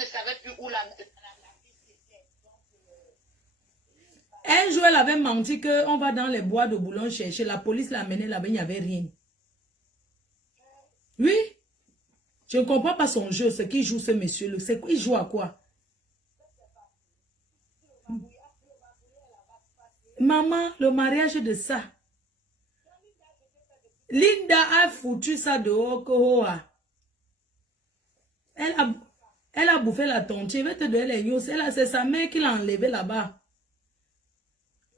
ne savait plus où la piste était. Un jour, elle avait menti qu'on va dans les bois de Boulogne chercher. La police l'a amené là-bas, il n'y avait rien. Oui. Je ne comprends pas son jeu, ce qu'il joue ce monsieur. C'est quoi, il joue à quoi? Maman, le mariage de ça. Linda a foutu ça dehors. Elle a bouffé la tonte. Je vais te donner les news. C'est sa mère qui l'a enlevé là-bas.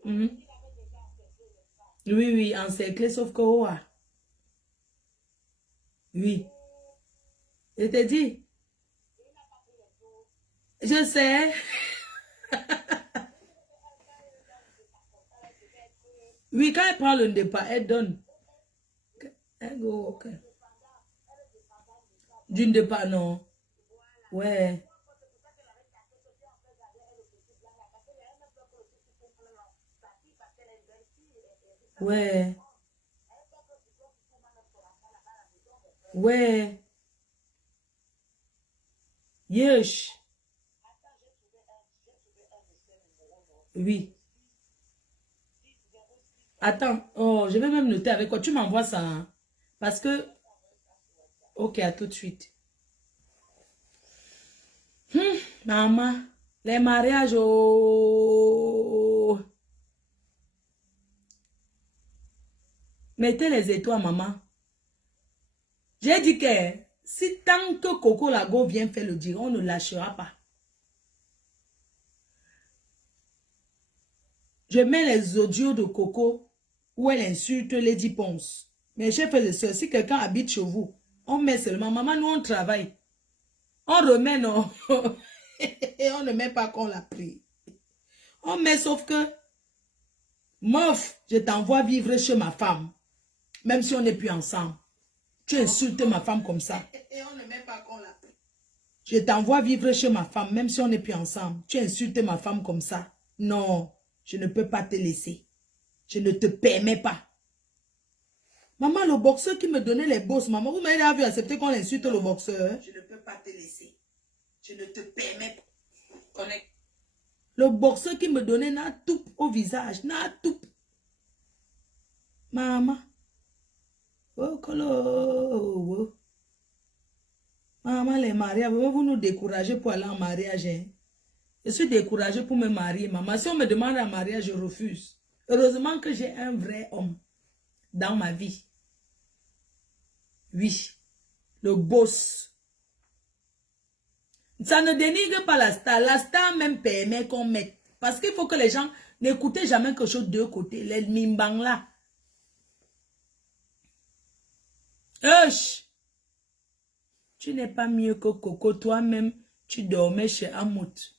Oui, oui, encerclé sauf que oui. Je te dis. Je sais. Oui, quand elle prend le départ, elle donne. Elle go, ok. D'une départ, non. Ouais. Ouais. Ouais. Yesh. Oui. Attends. Oh, je vais même noter avec quoi. Tu m'envoies ça. Hein? Parce que... Ok, à tout de suite. Maman. Les mariages, oh. Mettez les étoiles, maman. J'ai dit que si tant que Coco Lago vient faire le dire, on ne lâchera pas. Je mets les audios de Coco où elle insulte Lady Ponce. Mais chef et soeur, si quelqu'un habite chez vous, on met seulement, maman, nous on travaille. On remet, non. Et on ne met pas qu'on l'a pris. On met sauf que, meuf, je t'envoie vivre chez ma femme. Même si on n'est plus ensemble. Tu insultes ma femme comme ça. Et on ne met pas qu'on l'a pris. Je t'envoie vivre chez ma femme, même si on n'est plus ensemble. Tu insultes ma femme comme ça. Non, je ne peux pas te laisser. Je ne te permets pas. Maman, le boxeur qui me donnait les bosses, maman, vous m'avez vu accepter qu'on insulte le boxeur. Je ne peux pas te laisser. Je ne te permets pas. Connect. Le boxeur qui me donnait n'a tout au visage, n'a tout. Maman. Oh, colo. Maman, les mariages, vous nous découragez pour aller en mariage. Hein? Je suis découragée pour me marier, maman. Si on me demande un mariage, je refuse. Heureusement que j'ai un vrai homme dans ma vie. Oui, le boss. Ça ne dénigre pas la star. La star même permet qu'on mette. Parce qu'il faut que les gens n'écoutent jamais quelque chose de deux côtés. Les mimbang là. Tu n'es pas mieux que Coco. Toi-même, tu dormais chez Amout.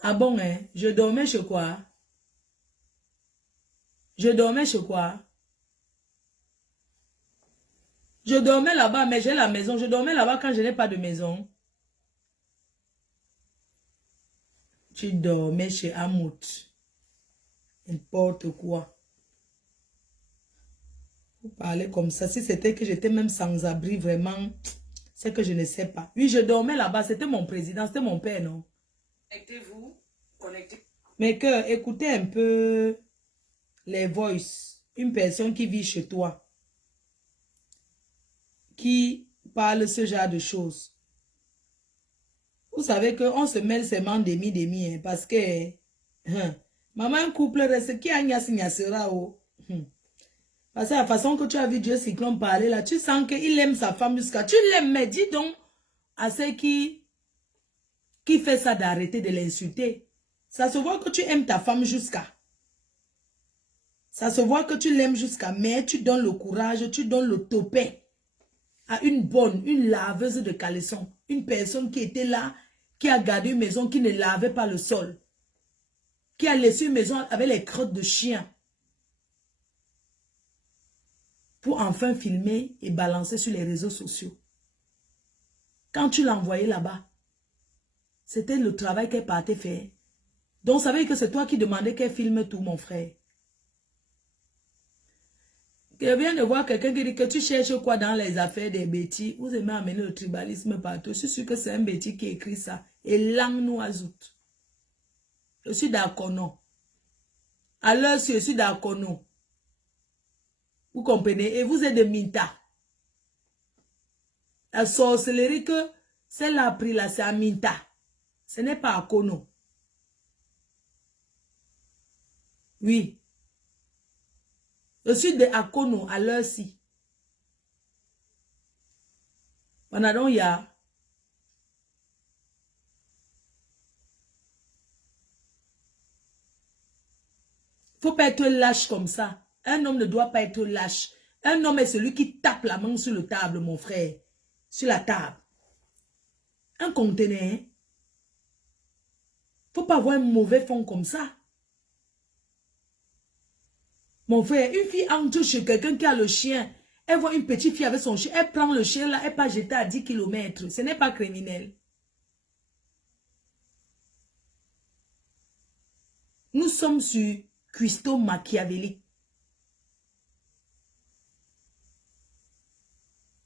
Ah bon, hein? Je dormais chez quoi? Je dormais chez quoi? Je dormais là-bas, mais j'ai la maison. Je dormais là-bas quand je n'ai pas de maison. Tu dormais chez Amout. N'importe quoi. Vous parlez comme ça. Si c'était que j'étais même sans abri, vraiment, c'est que je ne sais pas. Oui, je dormais là-bas. C'était mon président, c'était mon père, non? Connectez-vous. Connectez. Mais que, écoutez un peu les voices. Une personne qui vit chez toi. Qui parle ce genre de choses. Vous savez qu'on se mêle seulement demi, hein, parce que maman, un couple reste qui a sera. Parce que la façon que tu as vu Dieu Cyclone parler là, tu sens qu'il aime sa femme jusqu'à... Tu l'aimes, mais dis donc à ceux qui fait ça d'arrêter de l'insulter. Ça se voit que tu aimes ta femme jusqu'à... Ça se voit que tu l'aimes jusqu'à... Mais tu donnes le courage, tu donnes le topet à une bonne, une laveuse de caleçon. Une personne qui était là, qui a gardé une maison, qui ne lavait pas le sol. Qui a laissé une maison avec les crottes de chien. Pour enfin filmer et balancer sur les réseaux sociaux. Quand tu l'as envoyé là-bas, c'était le travail qu'elle partait faire. Donc, vous savez que c'est toi qui demandais qu'elle filme tout, mon frère. Je viens de voir quelqu'un qui dit que tu cherches quoi dans les affaires des bêtis. Vous aimez amener le tribalisme partout. Je suis sûr que c'est un bêtis qui écrit ça. Et langue nous ajoute. Je suis d'accord, non. Alors, je suis d'accord, non. Vous comprenez? Et vous êtes de Minta. La sorcellerie que celle-là a pris là, c'est à Minta. Ce n'est pas à Kono. Oui. Je suis de Akono à l'heure-ci. Pendant il y a. Faut pas être lâche comme ça. Un homme ne doit pas être lâche. Un homme est celui qui tape la main sur la table, mon frère. Sur la table. Un conteneur. Faut pas avoir un mauvais fond comme ça. Mon frère, une fille entre chez quelqu'un qui a le chien. Elle voit une petite fille avec son chien. Elle prend le chien là, elle pas jeter à 10 km. Ce n'est pas criminel. Nous sommes sur cuistot machiavélique.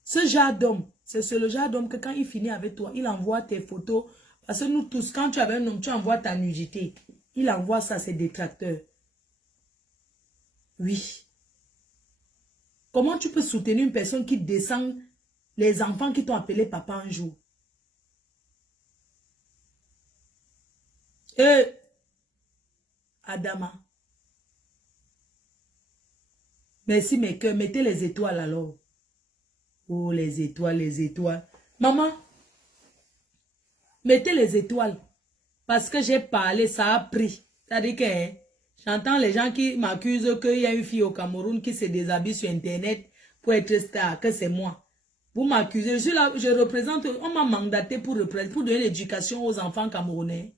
Ce genre d'homme, c'est le genre d'homme que quand il finit avec toi, il envoie tes photos. Parce que nous tous, quand tu avais un homme, tu envoies ta nudité. Il envoie ça à ses détracteurs. Oui. Comment tu peux soutenir une personne qui descend les enfants qui t'ont appelé papa un jour? Adama. Merci mes cœurs. Mettez les étoiles alors. Oh, les étoiles, les étoiles. Maman, mettez les étoiles. Parce que j'ai parlé, ça a pris. C'est-à-dire que j'entends les gens qui m'accusent qu'il y a une fille au Cameroun qui se déshabille sur Internet pour être star, que c'est moi. Vous m'accusez. Je suis là, je représente, on m'a mandaté pour donner l'éducation aux enfants camerounais.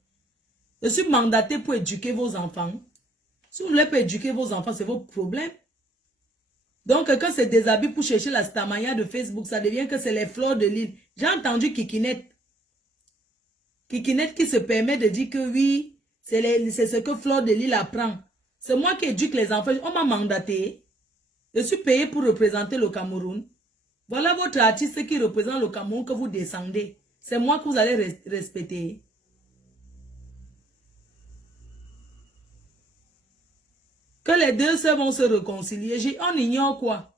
Je suis mandaté pour éduquer vos enfants. Si vous voulez pas éduquer vos enfants, c'est votre problème. Donc, quand c'est déshabillé pour chercher la stamaya de Facebook, ça devient que c'est les fleurs de l'île. J'ai entendu Kikinette. Kikinette qui se permet de dire que oui, c'est ce que Fleur de l'île apprend. C'est moi qui éduque les enfants. On m'a mandaté. Je suis payé pour représenter le Cameroun. Voilà votre artiste qui représente le Cameroun que vous descendez. C'est moi que vous allez respecter. Que les deux sœurs vont se réconcilier. On ignore quoi?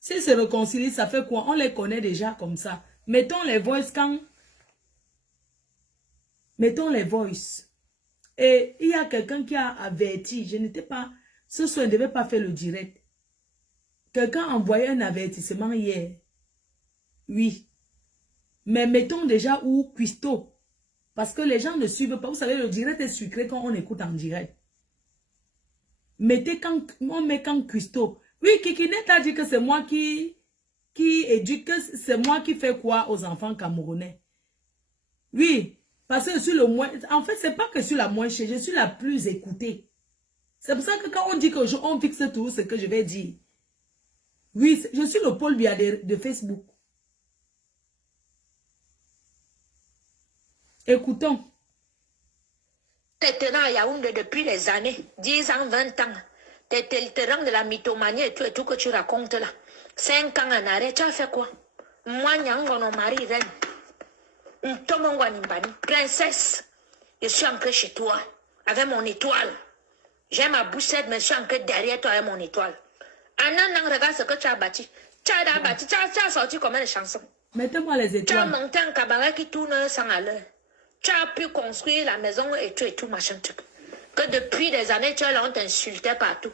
S'ils se réconcilient, ça fait quoi? On les connaît déjà comme ça. Mettons les voices quand... Mettons les voices. Et il y a quelqu'un qui a averti. Je n'étais pas... Ce soir, je ne devais pas faire le direct. Quelqu'un a envoyé un avertissement hier. Oui. Mais mettons déjà où cuistot. Parce que les gens ne suivent pas. Vous savez, le direct est sucré quand on écoute en direct. Mettez quand... On met quand cuistot. Oui, Kikinet a dit que c'est moi qui éduque. C'est moi qui fais quoi aux enfants camerounais. Oui. Parce que je suis le moins... En fait, c'est pas que je suis la moins chère. Je suis la plus écoutée. C'est pour ça que quand on dit qu'on fixe tout ce que je vais dire. Oui, je suis le Paul Biya de Facebook. Écoutons. T'es à Yaoundé depuis les années, 10 ans, 20 ans. T'es le rang de la mythomanie et tout que tu racontes là. 5 ans en arrêt, tu as fait quoi? Moi, Nyango, mon mari, reine. Princesse, je suis ancrée chez toi, avec mon étoile. J'ai ma bouchette, mais je suis ancrée derrière toi avec mon étoile. En un an, regarde ce que tu as bâti. Tu as sorti combien de chansons? Mettez-moi les étoiles. Tu as monté un cabaret qui tourne 100 à l'heure. Tu as pu construire la maison et tout, machin truc. Que depuis des années, tu es là, on t'insultait partout.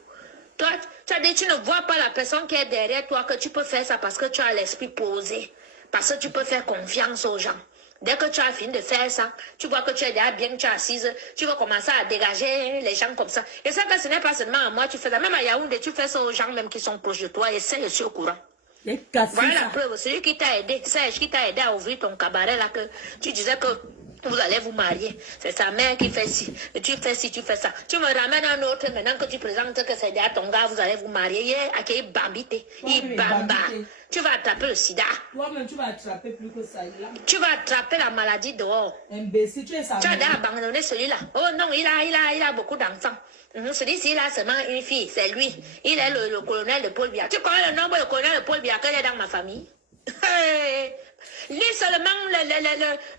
Toi, tu as dit, tu ne vois pas la personne qui est derrière toi, que tu peux faire ça parce que tu as l'esprit posé. Parce que tu peux faire confiance aux gens. Dès que tu as fini de faire ça, tu vois que tu es déjà bien, tu es assise, tu vas commencer à dégager les gens comme ça. Et ça, ce n'est pas seulement à moi, tu fais ça. Même à Yaoundé, tu fais ça aux gens même qui sont proches de toi et c'est, je suis au courant. Voilà la preuve, celui qui t'a aidé, Serge, qui t'a aidé à ouvrir ton cabaret là, que tu disais que vous allez vous marier. C'est sa mère qui fait ci, tu fais ci, tu fais ça. Tu me ramènes un autre maintenant que tu présentes que c'est déjà ton gars, vous allez vous marier. Hier, à qui Bambité, il bamba. Tu vas attraper le sida. Toi-même, tu vas attraper plus que ça. Tu vas attraper la maladie dehors. Imbécile, tu es sa Tu as mère. abandonné celui-là. Oh non, il a beaucoup d'enfants. Celui-ci, il a seulement une fille, c'est lui. Il est le colonel de Paul Biya. Tu connais le nombre de colonel de Paul Biya qu'il est dans ma famille? Lui seulement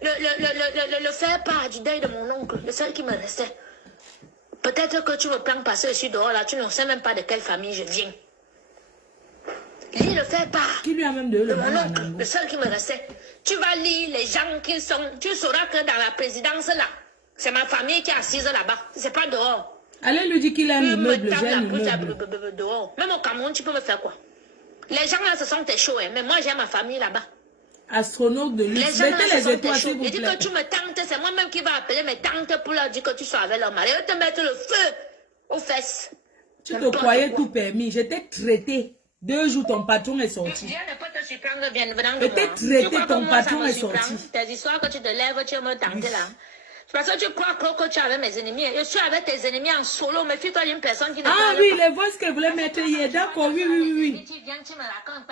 le faire part du deuil de mon oncle, le seul qui me restait. Peut-être que tu me prends passer ici dehors, là, tu ne sais même pas de quelle famille je viens. Lui le fait part. Qui lui a même donné De le mon nom oncle, le seul qui me restait. Tu vas lire les gens qui sont. Tu sauras que dans la présidence là, c'est ma famille qui est assise là-bas. C'est pas dehors. Allez lui dire qu'il a un Tu me immeuble, tapes j'ai un la pousse immeuble. dehors. Même au Cameroun, tu peux me faire quoi? Les gens là, ce sont tes chauds, hein, mais moi j'ai ma famille là-bas. Astronaute de Les luxe. gens là, Mettez ce les sont tes étoiles, chauds. s'il vous Je dis plaît. que tu me tentes, c'est moi-même qui va appeler mes tantes pour leur dire que tu sois avec leur mari. Je vais te mettre le feu aux fesses. Tu te croyais tout permis. Je t'ai traité. 2 jours, ton patron est sorti. Dieu ne peut te surprendre bien venant de Je moi. t'ai Tu traité, crois que ton moi, ça patron me est surprend? sorti. Tes histoires que tu te lèves, tu me tenter là. Parce que tu crois que tu es avec mes ennemis. Je suis avec tes ennemis en solo. Méfie-toi d'une personne qui ne Ah parle oui, pas. les voix qu'elle voulait mettre hier. D'accord, oui, oui, oui. Tu viens, tu me racontes.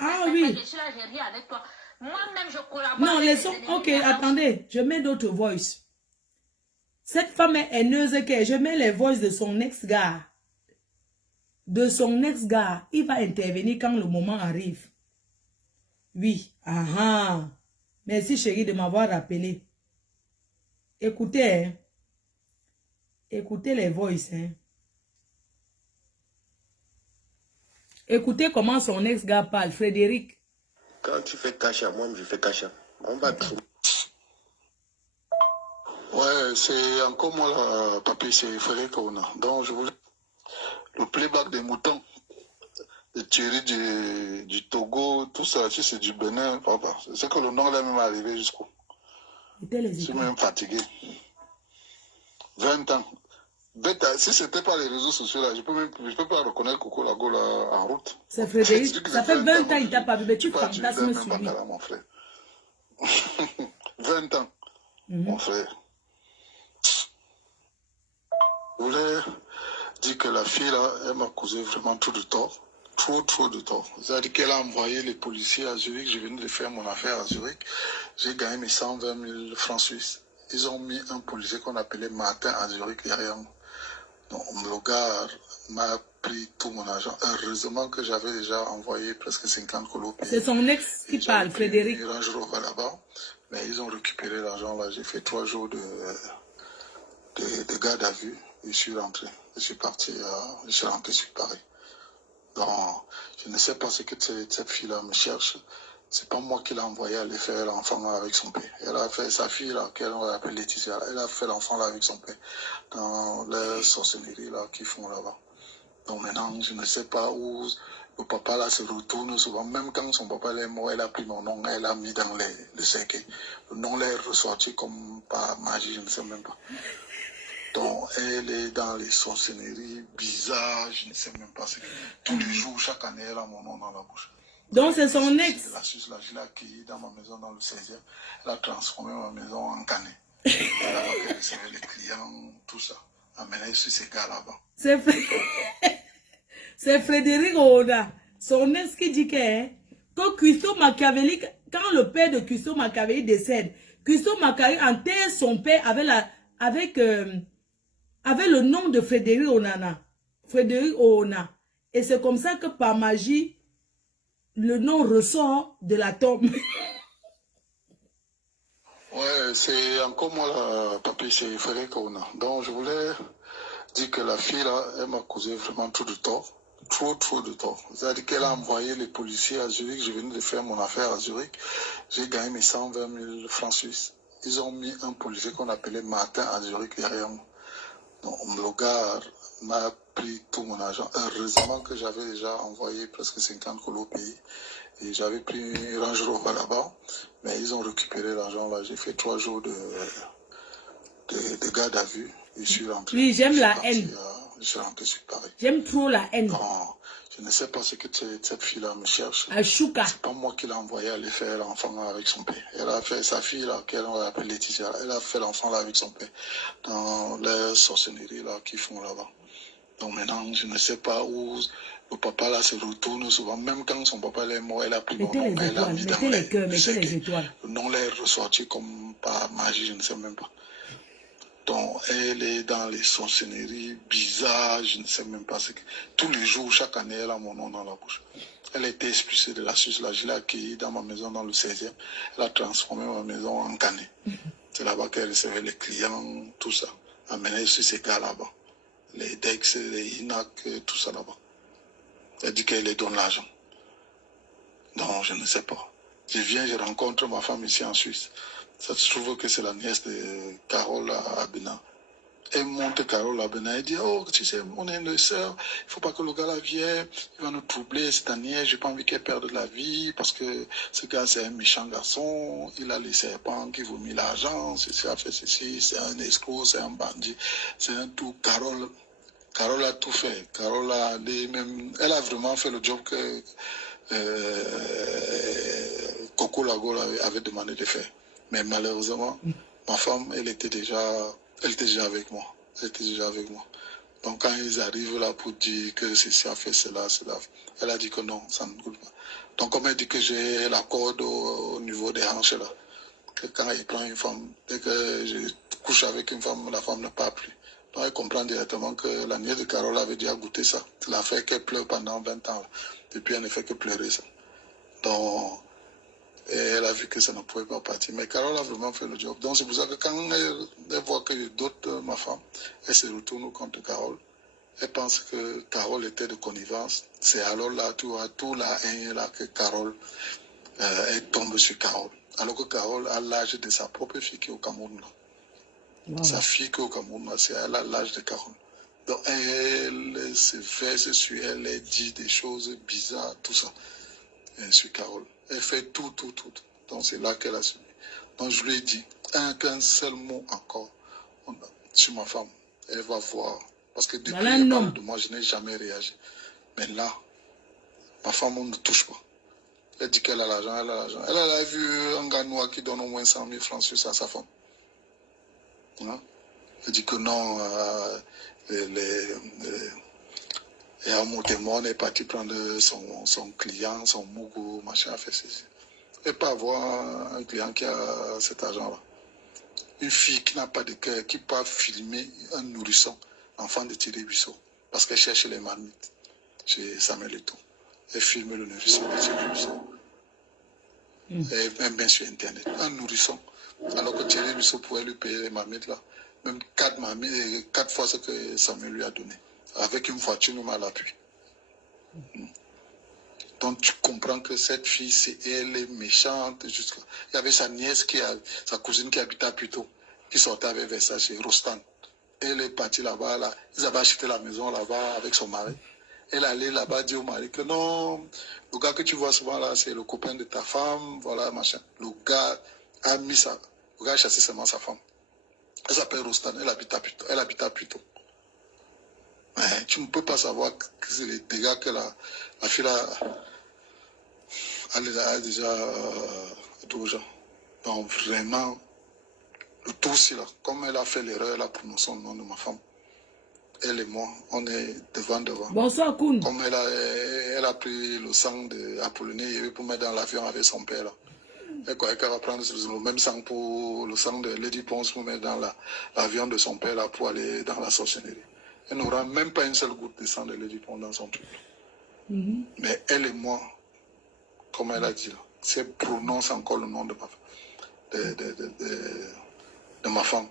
Ah oui. Je suis là, j'ai ri avec toi. Moi-même, je collabore Non, avec les tes sons. ennemis. Ok, attendez. Je mets d'autres voices. Cette femme est haineuse. Je mets les voices de son ex-gars. De son ex-gars. Il va intervenir quand le moment arrive. Oui. Ah ah. Merci chérie de m'avoir rappelé. Écoutez, hein. Écoutez les voices. Hein. Écoutez comment son ex-gars parle. Frédéric. Quand tu fais cacha, moi je fais cacha. On va tout. Ouais, c'est encore moi là, papi, c'est Frédéric Ona. Donc je voulais le playback des moutons, de Thierry du Togo, tout ça, si c'est du Bénin, papa. C'est que le nom là même arrivé jusqu'où. Je suis même fatigué. 20 ans. Bête, si c'était pas les réseaux sociaux là, je peux pas reconnaître Coco Lago là en route. C'est Frédéric. Ça fait 20 ans qu'il t'a pas vu, mais tu fantasmes sur lui. Mon frère. 20 ans, mon frère. Je voulais dire que la fille là, elle m'a causé vraiment trop de tort. Trop de tort. C'est-à-dire qu'elle a envoyé les policiers à Zurich. Je venais de faire mon affaire à Zurich. J'ai gagné mes 120 000 francs suisses. Ils ont mis un policier qu'on appelait Martin à Zurich derrière moi. Donc, le gars m'a pris tout mon argent. Heureusement que j'avais déjà envoyé presque 50 colos. C'est son ex qui parle, Frédéric. Là-bas, mais ils ont récupéré l'argent là. J'ai fait 3 jours de garde à vue. Et je suis rentré. Je suis parti, je suis rentré sur Paris. Donc, je ne sais pas ce que cette fille-là me cherche. C'est pas moi qui l'ai envoyé aller faire l'enfant avec son père. Elle a fait sa fille là, qu'elle appelle Laetitia. Elle a fait l'enfant là avec son père. Dans la sorcellerie là qu'ils font là-bas. Donc maintenant, je ne sais pas où le papa là se retourne souvent. Même quand son papa est mort, elle a pris mon nom, elle a mis dans le cercueil. Le nom là est ressorti comme par magie, je ne sais même pas. Donc, elle est dans les sorcelleries bizarres, je ne sais même pas. Tous les jours, chaque année, elle a mon nom dans la bouche. Donc, c'est son ex. La Suisse, là, je l'ai accueillie dans ma maison dans le 16e. Elle a transformé ma maison en canet. Elle recevait les clients, tout ça. Amené sur ces gars là-bas. C'est Frédéric Oda. Son ex qui dit que Custo Machiavelli, quand le père de Custo Machiavelli décède, Custo Machiavelli enterre son père avec le nom de Frédéric Onana. Frédéric Ona. Et c'est comme ça que par magie, le nom ressort de la tombe. Ouais, c'est encore moi là, papi, c'est Frédéric Ona. Donc je voulais dire que la fille là, elle m'a causé vraiment trop de tort. Trop de tort. C'est-à-dire qu'elle a envoyé les policiers à Zurich. Je venais de faire mon affaire à Zurich. J'ai gagné mes 120 000 francs suisses. Ils ont mis un policier qu'on appelait Martin à Zurich derrière moi. Donc, le gars m'a pris tout mon argent. Heureusement que j'avais déjà envoyé presque 50 colos au pays. Et j'avais pris une Range Rover là-bas. Mais ils ont récupéré l'argent là. J'ai fait 3 jours de garde à vue. Et je suis rentré. Oui, j'aime la haine. Je suis rentré sur Paris. J'aime trop la haine. Non, je ne sais pas ce que cette fille-là me cherche. Ashuka. C'est pas moi qui l'ai envoyé aller faire l'enfant avec son père. Elle a fait sa fille là, qu'elle appelle Laetitia. Elle a fait l'enfant là avec son père. Dans les sorcelleries là qu'ils font là-bas. Donc maintenant, je ne sais pas où Le papa là se retourne souvent, même quand son papa est mort, elle a pris mon Mettez nom, les elle l'a étoiles, mis dans mettez les cœurs, mettez les cercueil. étoiles. Le nom l'est ressorti comme par magie, je ne sais même pas. Donc, elle est dans les sorcelleries bizarres, je ne sais même pas ce que... Tous les jours, chaque année, elle a mon nom dans la bouche. Elle a été expulsée de la Suisse, là, je l'ai accueillie dans ma maison dans le 16e. Elle a transformé ma maison en canet. C'est là-bas qu'elle recevait les clients, tout ça. Amenée sur ces gars là-bas. Les Dex, les Inac, tout ça là-bas. Elle dit qu'elle les donne l'argent. Non, je ne sais pas. Je viens, je rencontre ma femme ici en Suisse. Ça se trouve que c'est la nièce de Carole Abena. Elle monte Carole Abena et dit, oh, tu sais, on est une sœur, il ne faut pas que le gars là vienne, il va nous troubler cette année, je n'ai pas envie qu'elle perde la vie, parce que ce gars, c'est un méchant garçon, il a les serpents qui vomit l'argent, ceci a fait ceci, c'est un escroc, c'est un bandit, c'est un tout. Carole a tout fait. Carole a même, elle a vraiment fait le job que Coco Lago avait demandé de faire. Mais malheureusement, ma femme, elle était déjà avec moi. Elle était déjà avec moi. Donc quand ils arrivent là pour dire que ceci a fait cela, elle a dit que non, ça ne coûte pas. Donc comme elle dit que j'ai la corde au niveau des hanches là, que quand il prend une femme, dès que je couche avec une femme, la femme ne part plus. Donc elle comprend directement que la nièce de Carole avait déjà goûté ça. C'est l'a fait qu'elle pleure pendant 20 ans. Là. Depuis, elle ne fait que pleurer ça. Donc, et elle a vu que ça ne pouvait pas partir. Mais Carole a vraiment fait le job. Donc c'est pour ça que quand elle voit que d'autres, ma femme, elle se retourne contre Carole. Elle pense que Carole était de connivence. C'est alors là, tout la haine là que Carole, elle tombe sur Carole. Alors que Carole a l'âge de sa propre fille qui est au Cameroun. Là. Wow. Sa fille qui est au Cameroun, elle a l'âge de Carole. Donc elle se verse sur elle, elle dit des choses bizarres, tout ça, sur Carole. Elle fait tout. Donc c'est là qu'elle a subi. Donc je lui ai dit, qu'un seul mot encore sur ma femme, elle va voir. Parce que depuis qu'elle parle de moi, je n'ai jamais réagi. Mais là, ma femme, on ne touche pas. Elle dit qu'elle a l'argent, elle a l'argent. Elle a vu un gars noir qui donne au moins 100 000 francs sur ça à sa femme. Hein? Elle dit que non, et à mon témoin, on est parti prendre son client, son mougou, machin, fait ceci. Et pas avoir un client qui a cet argent-là. Une fille qui n'a pas de cœur, qui peut filmer un nourrisson, enfant de Thierry Buisson, parce qu'elle cherche les marmites chez Samuel Eto'o. Elle filme le nourrisson de Thierry Buisson. Et même bien sur Internet. Un nourrisson. Alors que Thierry Buisson pouvait lui payer les marmites là. Même 4 fois ce que Samuel lui a donné. Avec une voiture même à l'appui. Donc tu comprends que cette fille, elle est méchante. Il y avait sa nièce, sa cousine qui habitait à Puto, qui sortait avec Versace chez Rostan. Elle est partie là-bas, là. Ils avaient acheté la maison là-bas avec son mari. Elle allait là-bas dire au mari que non, le gars que tu vois souvent là, c'est le copain de ta femme, voilà, machin. Le gars a chassé seulement sa femme. Elle s'appelle Rostan, elle habite à Puto. Mais tu ne peux pas savoir que c'est les dégâts que la fille a déjà tout ça. Donc vraiment, le tout aussi là, comme elle a fait l'erreur, elle a prononcé le nom de ma femme. Elle et moi, on est devant. Bonsoir, Koun. Comme elle a pris le sang d'Apollinaire pour mettre dans l'avion avec son père là. Elle croyait qu'elle va prendre le même sang pour le sang de Lady Ponce pour mettre dans l'avion de son père là pour aller dans la sorcellerie. Elle n'aura même pas une seule goutte de sang de Lady Ponce dans son truc. Mais elle et moi, comme elle a dit là, si elle prononce encore le nom de ma femme,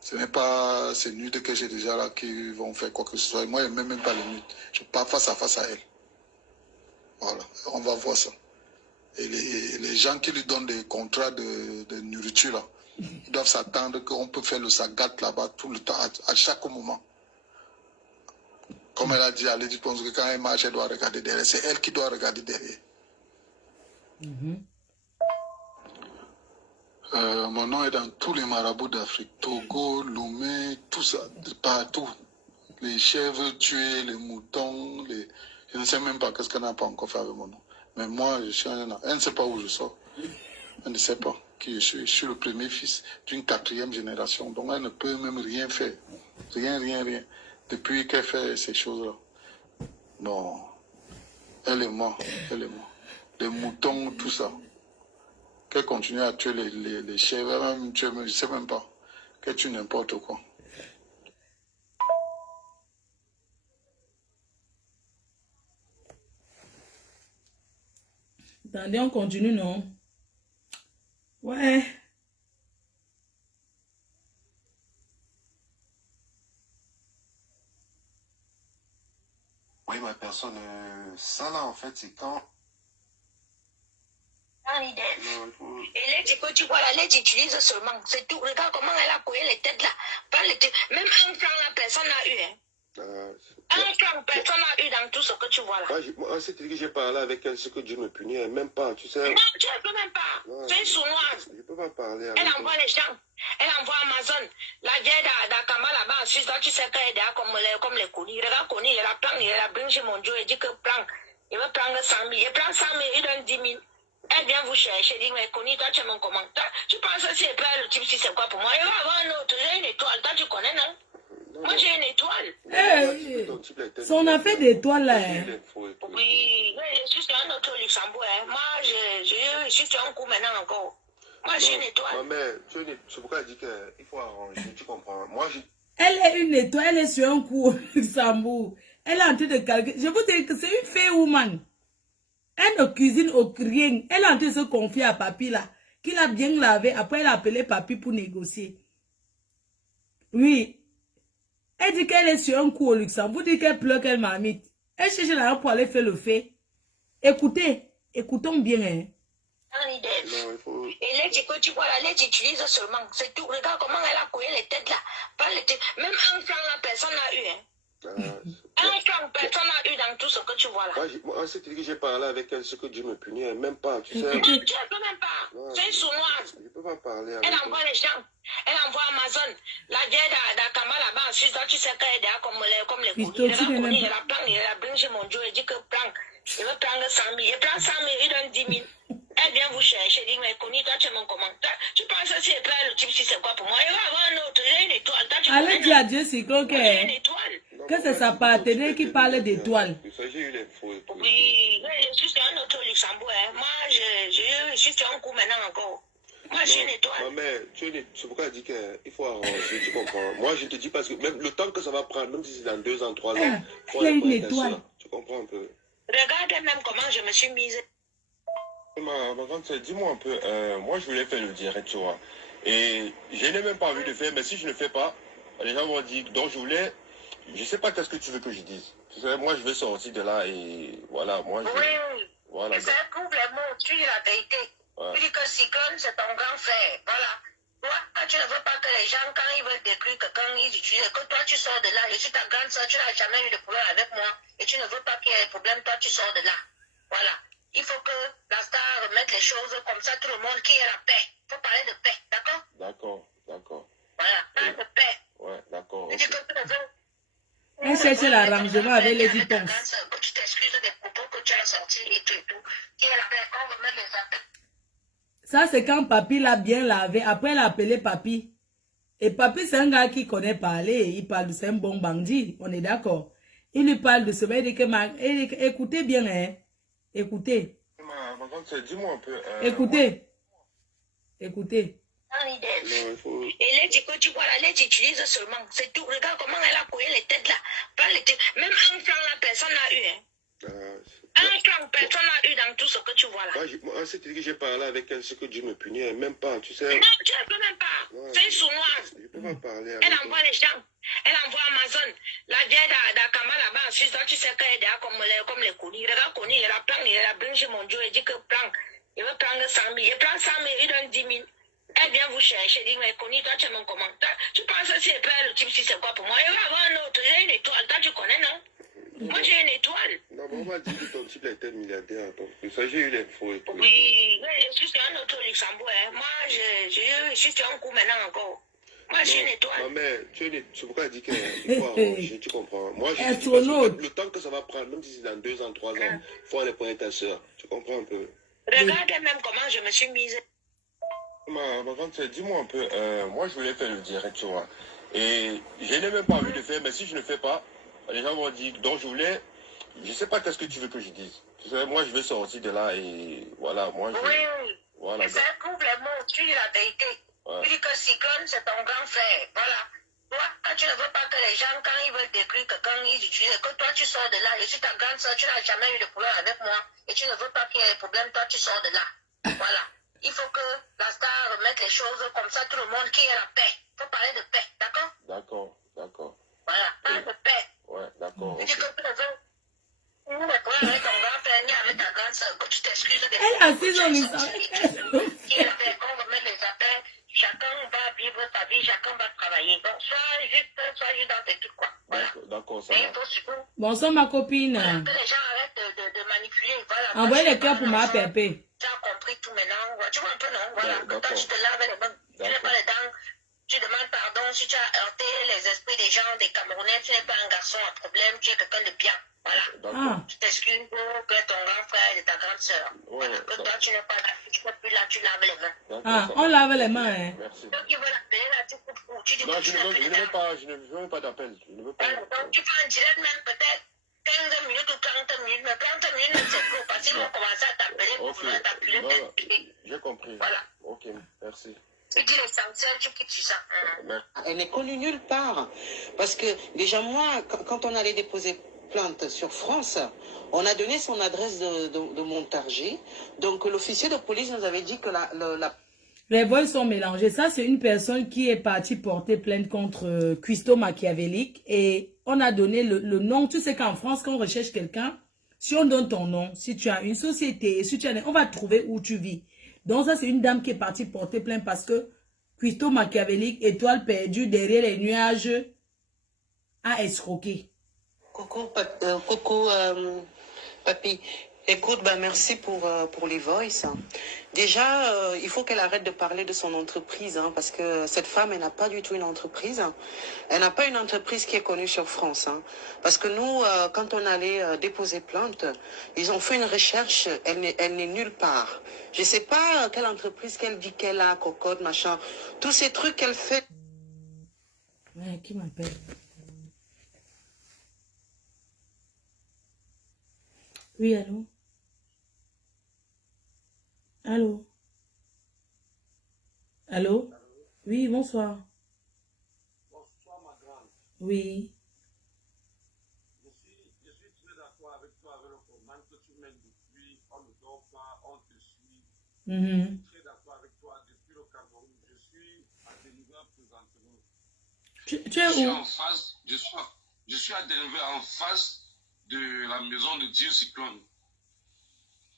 ce n'est pas ces nudes que j'ai déjà là qui vont faire quoi que ce soit. Moi, je n'aime même pas les nudes. Je pars face à elle. Voilà, on va voir ça. Et les gens qui lui donnent des contrats de nourriture, là, ils doivent s'attendre qu'on peut faire le sagat là-bas tout le temps, à chaque moment. Comme elle a dit à Lady Ponce que quand elle marche, elle doit regarder derrière. C'est elle qui doit regarder derrière. Mon nom est dans tous les marabouts d'Afrique. Togo, Lomé, tout ça, partout. Les chèvres tuées, les moutons, je ne sais même pas qu'est-ce qu'elle n'a pas encore fait avec mon nom. Mais moi, je suis elle ne sait pas où je sors. Elle ne sait pas qui je suis. Je suis le premier fils d'une 4e génération. Donc elle ne peut même rien faire. Rien. Depuis qu'elle fait ces choses-là. Non. Elle est morte. Elle est morte. Les moutons, tout ça. Qu'elle continue à tuer les chèvres, même, je ne sais même pas. Qu'elle tue n'importe quoi. Attendez, on continue, non? Ouais. Oui, ma personne, ça là, en fait, c'est quand... Non, et l'aide que tu vois là, l'aide utilise seulement. C'est tout. Regarde comment elle a couillé les têtes là. Pas les têtes. Même un franc, la personne n'a eu. Hein. Un franc, personne n'a eu dans tout ce que tu vois là. Moi, c'est que j'ai parlé avec elle, ce que Dieu me punit, elle même pas, tu sais. Non, tu ne peux même pas. C'est une sournoise. Je peux pas parler avec elle. Elle envoie les gens. Elle envoie Amazon. La vieille d'Akama là-bas en Suisse, là, tu sais qu'elle est derrière comme les Koni. Regarde Koni, il la prend, il la bring chez mon Dieu, il dit que prend. Il va prendre 100 000. Il prend 100 000, il donne 10 000. Elle vient vous chercher, dit, mais Koni, toi, tu es mon commentaire. Tu penses aussi, et puis le type, si c'est quoi pour moi? Il va avoir un autre, j'ai une étoile. Toi, tu connais, non? Moi, j'ai une étoile. Hey, son affaire d'étoile, là. Hein. Oui, je suis sur un autre au Luxembourg. Hein. Moi, je suis sur un coup maintenant encore. Moi, j'ai une étoile. Non, mais c'est pourquoi elle dit qu'il faut arranger, tu comprends? Moi, elle est une étoile, elle est sur un coup au Luxembourg. Elle est en train de calculer. Je vous dis que c'est une fée woman. Elle ne cuisine au rien. Elle est en train de se confier à papy là, qu'il a bien lavé. Après, elle a appelé papy pour négocier. Oui. Elle dit qu'elle est sur un coup au Luxembourg. Dit qu'elle pleure, qu'elle marmite. Elle cherche là pour aller faire le fait. Écoutez, écoutons bien. Hein. Non, et l'aide que tu vois là, l'aide utilise seulement. C'est tout. Regarde comment elle a couillé les têtes là. Pas les têtes. Même un franc, la personne n'a eu. Hein. Un franc, personne n'a eu dans tout ce que tu vois là. Moi, c'est que j'ai parlé avec elle, ce que Dieu me punit, elle même pas, tu sais. Non, tu ne peux même pas. C'est une sournoise. Je peux pas parler avec elle. Elle envoie les gens. Elle envoie Amazon. La vieille d'Akama là-bas en Suisse, là, tu sais qu'elle est derrière comme les Koni. Elle la prend, il la bring chez mon Dieu, il dit que prend. Il va prendre 100 000. Il prend 100 000, il donne 10 000. Elle vient vous chercher, dit, mais Koni, toi, tu es mon commentaire. Tu penses aussi, et puis le type, si c'est quoi pour moi? Il va avoir un autre, j'ai une étoile. Allez dire à Dieu, c'est que c'est sa partenaire qui parle d'étoile. Oui, je suis sur un autre au Luxembourg. Hein. Moi, je suis sur un coup maintenant encore. Moi, j'ai une étoile. Non, mais c'est pourquoi elle dit qu'il faut arranger, tu comprends? Moi, je te dis parce que même le temps que ça va prendre, même si c'est dans 2 ans, 3 ans, il faut une étoile. Tu comprends un peu? Regarde même comment je me suis mise. Dis-moi un peu, moi je voulais faire le direct, tu vois. Et je n'ai même pas envie de faire, mais si je ne le fais pas, les gens vont dire, donc je voulais, je sais pas qu'est-ce que tu veux que je dise. Tu sais, moi je vais sortir de là et voilà, moi je... Oui, voilà, et ça prouve les mots, tu dis la vérité. Ouais. Tu dis que Cyclone c'est ton grand frère, voilà. Toi, quand tu ne veux pas que les gens, quand ils veulent détruire quelqu'un, ils utilisent, que toi tu sors de là, je suis ta grande soeur, tu n'as jamais eu de problème avec moi, et tu ne veux pas qu'il y ait des problèmes, toi tu sors de là. Voilà. Il faut que la star remette les choses comme ça, tout le monde qui ait la paix. Il faut parler de paix, d'accord? D'accord. Voilà, parler de paix. Ouais, d'accord. Okay. Elle cherche l'arrangement avec les ipons. Que tu t'excuses des propos que tu as sortis et tout. Qui est la paix, on remet les appels. Ça, c'est quand papy l'a bien lavé. Après, elle a appelé papy. Et papy, c'est un gars qui connaît parler. Il parle de c'est un bon bandit. On est d'accord. Il lui parle de ce mec. Il dit que, écoutez bien, hein. Écoutez. Dis-moi un peu. Écoutez. Écoutez. Et l'aide que tu vois là, l'aide utilise seulement. C'est tout. Regarde comment elle a couillé les têtes là. Pas les têtes. Même un franc, la personne n'a eu. Hein. Un franc, personne n'a eu dans tout ce que tu vois là. Moi, c'est que j'ai parlé avec elle, ce que Dieu me punit, elle même pas, tu sais. Non, tu ne peux même pas. C'est une sournoise. Je peux pas parler avec elle envoie les gens. Elle envoie Amazon. La vieille d'Akama là-bas en Suisse, là, tu sais qu'elle est derrière comme les Koni. Regarde Koni, il la prend, il la bring chez mon Dieu, il dit que prend. Il va prendre 100 000. Il prend 100 000, il donne 10 000. Elle vient vous chercher, dit, mais Koni, toi tu es mon commentaire. Tu penses aussi, et puis le type, si c'est quoi pour moi? Il va avoir un autre, j'ai une étoile, toi tu connais, non? Moi j'ai une étoile. Non, mais on va dire que ton type était milliardaire, donc ça j'ai eu l'info et tout. Oui, je suis sur un autre au Luxembourg. Hein. Moi, je suis sur un coup maintenant encore. Moi, j'ai une étoile. Non, mais c'est pourquoi elle dit qu'il faut arranger, tu comprends? Moi, je dis le temps que ça va prendre, même si c'est dans 2 ans, 3 ans, il faut aller prendre ta soeur. Tu comprends un peu? Regarde même comment je me suis mise. Dis-moi un peu, moi je voulais faire le direct, tu vois. Et je n'ai même pas envie de faire, mais si je ne le fais pas, les gens vont dire, donc je voulais, je sais pas qu'est-ce que tu veux que je dise. Tu sais, moi, je vais sortir de là et voilà, moi, je... Oui, Voilà. ça couvre les mots, tu dis la vérité. Ouais. Tu dis que Cyclone, c'est ton grand frère. Voilà. Toi, quand tu ne veux pas que les gens, quand ils veulent décrire quelqu'un, ils utilisent, que toi tu sors de là. Je suis ta grande soeur, tu n'as jamais eu de problème avec moi. Et tu ne veux pas qu'il y ait des problèmes, toi tu sors de là. Voilà. Il faut que la star remette les choses comme ça, tout le monde qui ait la paix. Il faut parler de paix, d'accord? D'accord, d'accord. Voilà, parle de paix. Ouais, d'accord. Tu dis Ok. que tu ne veux pas de problème avec ton grand frère ni avec ta grande soeur, que tu t'excuses des Elle a 6 ans, mais ça. qui est la paix, on remet les appels. Chacun va vivre sa vie, chacun va travailler. Donc, sois juste dans tes trucs, quoi. Voilà. D'accord, ça Et il va. faut surtout Bonsoir, ma copine. voilà, que les gens arrêtent de manipuler. Voilà. Envoyez Toi, les cœurs pour ma enfant, pépé. tu as compris tout maintenant. Voilà. Tu vois un peu, non? Voilà. Que toi, D'accord. tu te laves les mains. Tu n'es D'accord. pas les dents. Tu demandes pardon si tu as heurté les esprits des gens, des Camerounais. Tu n'es pas un garçon à problème. Tu es quelqu'un de bien. Voilà. D'accord. Ah, Tu t'excuses que ton grand frère et ta grande soeur. Ouais, Voilà. Que toi, tu n'es pas là. Tu n'es plus là. Tu laves les mains. D'accord, ah, ça on va. lave les mains, hein. Merci. Ceux qui veulent appeler là, tu coupes court. Tu dis Non, que tu n'as plus les dents. je ne veux même pas d'appel. Je ne veux pas. Donc, tu fais un direct même peut-être 15 minutes ou 30 minutes, mais 30 minutes, même c'est trop, parce qu'ils vont commencer à t'appeler pour Ok. vouloir t'appeler, Non, t'expliquer. j'ai compris. Voilà. Ok, merci. Tu dis l'essentiel, tu quittes sur ça. Merci. Elle n'est connue nulle part. Parce que déjà moi, quand on allait déposer plainte sur France, on a donné son adresse de Montargis. Donc l'officier de police nous avait dit que la Les voix sont mélangées. Ça, c'est une personne qui est partie porter plainte contre Cuisto Machiavélique. Et on a donné le nom. Tu sais qu'en France, quand on recherche quelqu'un, si on donne ton nom, si tu as une société, si tu as, on va trouver où tu vis. Donc ça, c'est une dame qui est partie porter plainte parce que Cuisto Machiavélique, étoile perdue derrière les nuages, a escroqué. Coucou, papy. Écoute, ben merci pour les voices. Déjà, il faut qu'elle arrête de parler de son entreprise, hein, parce que cette femme, elle n'a pas du tout une entreprise. Elle n'a pas une entreprise qui est connue sur France. Hein, parce que nous, quand on allait déposer plainte, ils ont fait une recherche, elle n'est nulle part. Je ne sais pas quelle entreprise qu'elle dit qu'elle a, cocotte, machin. Tous ces trucs qu'elle fait. Ouais, qui m'appelle? Oui, allô? Allô? Allô? Oui, bonsoir. Bonsoir, ma grande. Oui. Je suis très d'accord avec toi, avec le programme que tu mènes depuis. On ne dort pas, on te suit. Je suis très d'accord avec toi depuis le Cameroun. Je suis à Denver présentement. Tu es Je suis où? en face, je suis à Denver en face de la maison de Dieu Cyclone.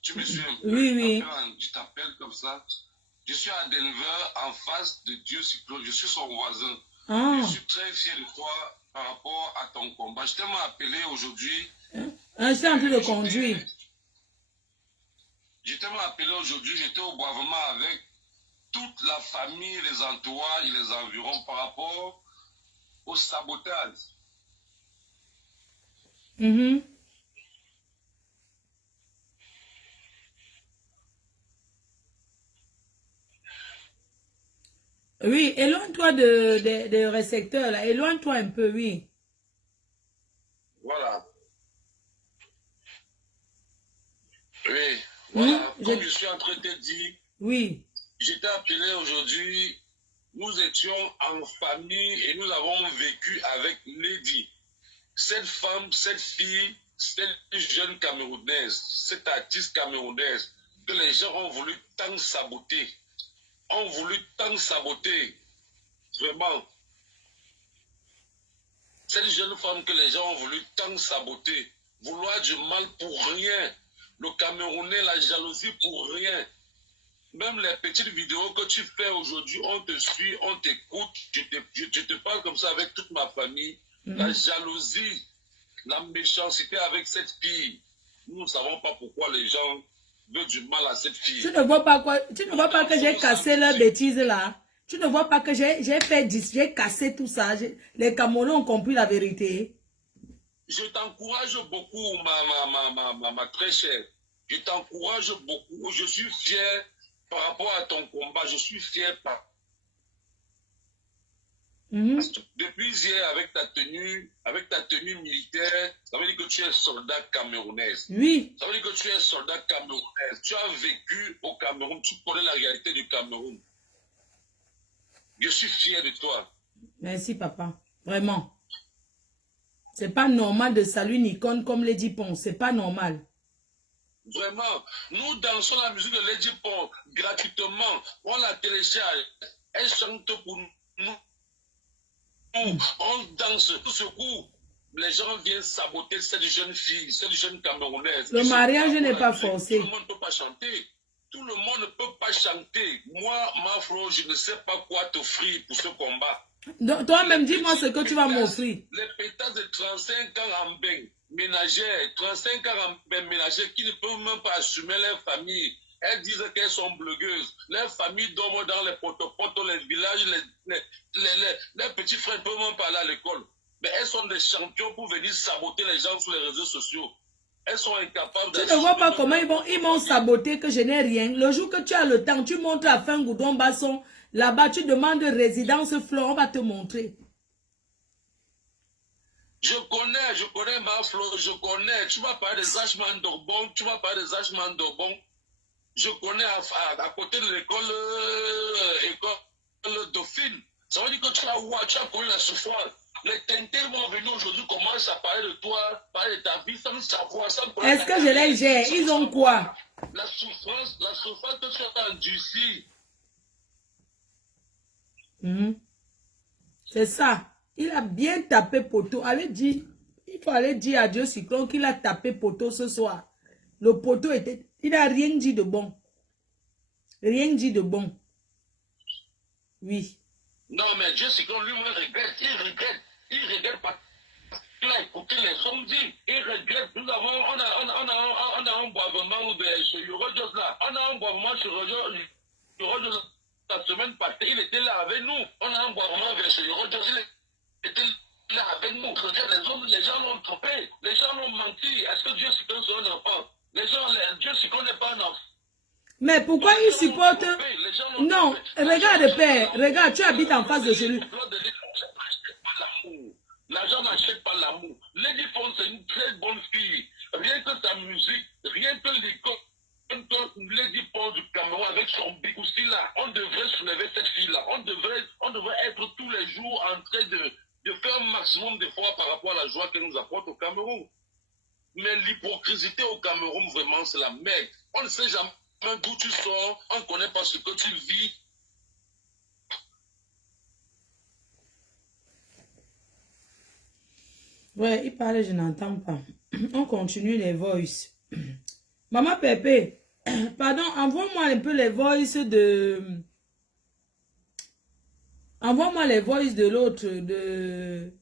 Tu me suis un peu? Oui, oui. Je t'appelle comme ça. Je suis à Denver en face de Dieu Cyclone. Je suis son voisin. Ah, Je suis très fier de toi par rapport à ton combat. Je t'ai appelé aujourd'hui. je suis en train de conduire. Je t'ai appelé aujourd'hui, j'étais au Boisvement avec toute la famille, les entourages et les environs par rapport au sabotage. Mhm. Oui, éloigne-toi de récepteur, là. Éloigne-toi un peu, oui. Voilà. Oui, voilà. Comme je suis en train de te dire, Oui. je t'ai appelé aujourd'hui. Nous étions en famille et nous avons vécu avec Lady. Cette femme, cette fille, cette jeune Camerounaise, cette artiste camerounaise, que les gens ont voulu tant saboter. Ont voulu tant saboter. Vraiment. Cette jeune femme que les gens ont voulu tant saboter. Vouloir du mal pour rien. Le Camerounais, la jalousie pour rien. Même les petites vidéos que tu fais aujourd'hui, on te suit, on t'écoute. Je te parle comme ça avec toute ma famille. La jalousie, la méchanceté avec cette fille. Nous ne savons pas pourquoi les gens veulent du mal à cette fille. Tu ne vois pas quoi? Tu ne vois pas que j'ai cassé leur bêtise là? Tu ne vois pas que j'ai cassé tout ça? Les Camerounais ont compris la vérité. Je t'encourage beaucoup, ma très chère. Je t'encourage beaucoup. Je suis fier par rapport à ton combat. Je suis fier par... Depuis hier, avec ta tenue militaire, ça veut dire que tu es soldat camerounaise. Oui. Ça veut dire que tu es soldat camerounaise. Tu as vécu au Cameroun, tu connais la réalité du Cameroun. Je suis fier de toi. Merci, papa. Vraiment. C'est pas normal de saluer Nikon comme Lady Pon. C'est pas normal. Vraiment. Nous dansons la musique de Lady Pon gratuitement. On la télécharge. Elle chante pour nous. On danse. Tout ce coup, les gens viennent saboter cette jeune fille, cette jeune Camerounaise. Le mariage n'est pas forcé. Tout le monde ne peut pas chanter. Tout le monde ne peut pas chanter. Moi, Mafro, je ne sais pas quoi t'offrir pour ce combat. Toi-même, dis-moi ce que tu vas m'offrir. Les pétasses de 35 ans en bain ménagères, 35 ans en bain ménagères qui ne peuvent même pas assumer leur famille. Elles disent qu'elles sont blogueuses. Leurs familles dorment dans les potopotos, les villages, les petits frères ne peuvent même pas aller à l'école. Mais elles sont des champions pour venir saboter les gens sur les réseaux sociaux. Elles sont incapables de... Tu ne vois pas comment ils m'ont saboté que je n'ai rien. Le jour que tu as le temps, tu montres à Fingoudon Basson. Là-bas, tu demandes résidence Flore, on va te montrer. Je connais ma Flore, je connais. Tu vas parler des Achemans d'Orbon, Je connais à côté de l'école Dauphine. Ça veut dire que tu as connu la souffrance. Les Tintés vont venir aujourd'hui, commencent à parler de toi, parler de ta vie, sans savoir, sans connaître. Est-ce que je les gère? Ils ont quoi? La souffrance que tu as endurcie. C'est ça. Il a bien tapé poteau. Il faut aller dire à Dieu Cyclone qu'il a tapé poteau ce soir. Le poteau était... Il n'a rien dit de bon. Rien dit de bon. Oui. Non, mais Dieu Cyclone lui-même regrette. Il regrette pas. Il a écouté les hommes dire. Il regrette. On a un boisement chez Eurojust là. On a un boisement chez Eurojust. La semaine passée, il était là avec nous. On a un boisement vers chez Eurojust. Il était là avec nous. Les gens l'ont trompé. Les gens l'ont menti. Est-ce que Dieu Cyclone c'est un enfant? Dieu Cyclone n'est pas un enfant. Mais pourquoi il supporte... Non, regarde, père. Regarde, tu habites en face de chez lui. L'argent n'achète pas l'amour. Lady Pon, c'est une très bonne fille. Rien que sa musique, rien que l'école Lady Pon du Cameroun avec son bigoussi là, on devrait soulever cette fille-là. On devrait être tous les jours en train de faire un maximum d'efforts par rapport à la joie qu'elle nous apporte au Cameroun. Mais l'hypocrisie au Cameroun, vraiment, c'est la merde. On ne sait jamais d'où tu sors, on ne connaît pas ce que tu vis. Ouais, il parle, je n'entends pas. On continue les voices. Maman Pépé, pardon, envoie-moi un peu les voices de... Envoie-moi les voices de l'autre, de...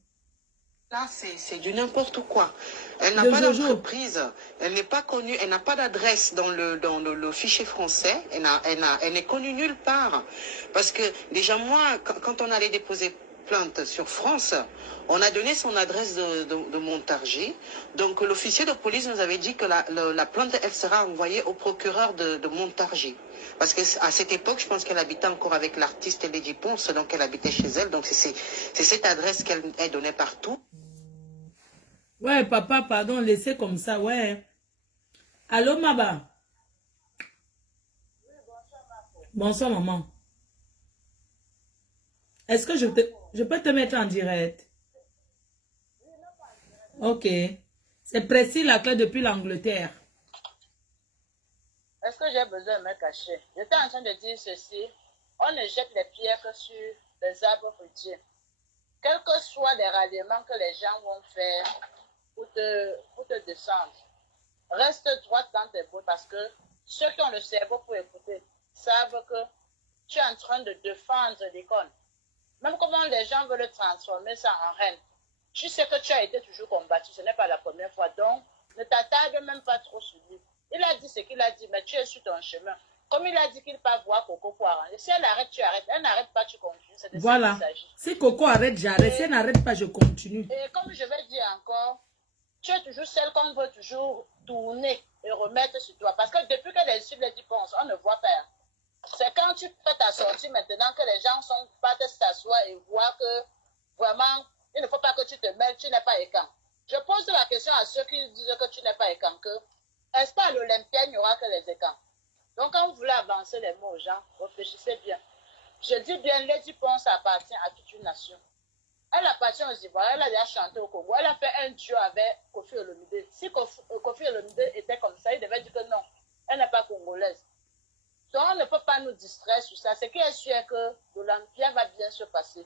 Là, c'est du n'importe quoi. Elle n'a De pas Jojo. d'entreprise, elle n'est pas connue, elle n'a pas d'adresse dans le fichier français, elle n'est connue nulle part. Parce que déjà moi, quand on allait déposer plainte sur France, on a donné son adresse de Montargis. Donc l'officier de police nous avait dit que la plainte, elle sera envoyée au procureur de Montargis. Parce qu'à cette époque, je pense qu'elle habitait encore avec l'artiste Lady Ponce, donc elle habitait chez elle. Donc c'est cette adresse qu'elle donnait partout. Ouais, papa, pardon, laissez comme ça, ouais. Allô, Maba? Bonsoir, maman. Est-ce que je peux te mettre en direct? Ok. C'est précis la clé depuis l'Angleterre. Est-ce que j'ai besoin de me cacher? J'étais en train de dire ceci. On ne jette les pierres que sur les arbres fruitiers. Quels que soient les ralliements que les gens vont faire pour te descendre, reste droit dans tes bottes parce que ceux qui ont le cerveau pour écouter savent que tu es en train de défendre l'icône. Même comment les gens veulent transformer ça en reine. Tu sais que tu as été toujours combattu, ce n'est pas la première fois. Donc, ne t'attarde même pas trop sur lui. Il a dit ce qu'il a dit, mais tu es sur ton chemin. Comme il a dit qu'il va voir Coco pour arranger. Si elle arrête, tu arrêtes. Elle n'arrête pas, tu continues. C'est de Voilà. ça qu'il s'agit. Si Coco arrête, j'arrête. Si elle n'arrête pas, je continue. Et comme je vais dire encore, tu es toujours celle qu'on veut toujours tourner et remettre sur toi. Parce que depuis que les cibles les pensent, on ne voit pas. C'est quand tu fais ta sortie maintenant que les gens partent s'asseoir et voient que vraiment, il ne faut pas que tu te mêles, tu n'es pas écan. Je pose la question à ceux qui disent que tu n'es pas écan, que est-ce qu'à l'Olympia, il n'y aura que les écans? Donc, quand vous voulez avancer les mots aux gens, réfléchissez bien. Je dis bien, Lady Ponce appartient à toute une nation. Elle appartient aux Ivoiriens, elle a déjà chanté au Congo, elle a fait un duo avec Kofi Olomide. Si Kofi Olomide était comme ça, il devait dire que non, elle n'est pas congolaise. Donc, on ne peut pas nous distraire sur ça. Ce qui est sûr est que l'Olympia va bien se passer.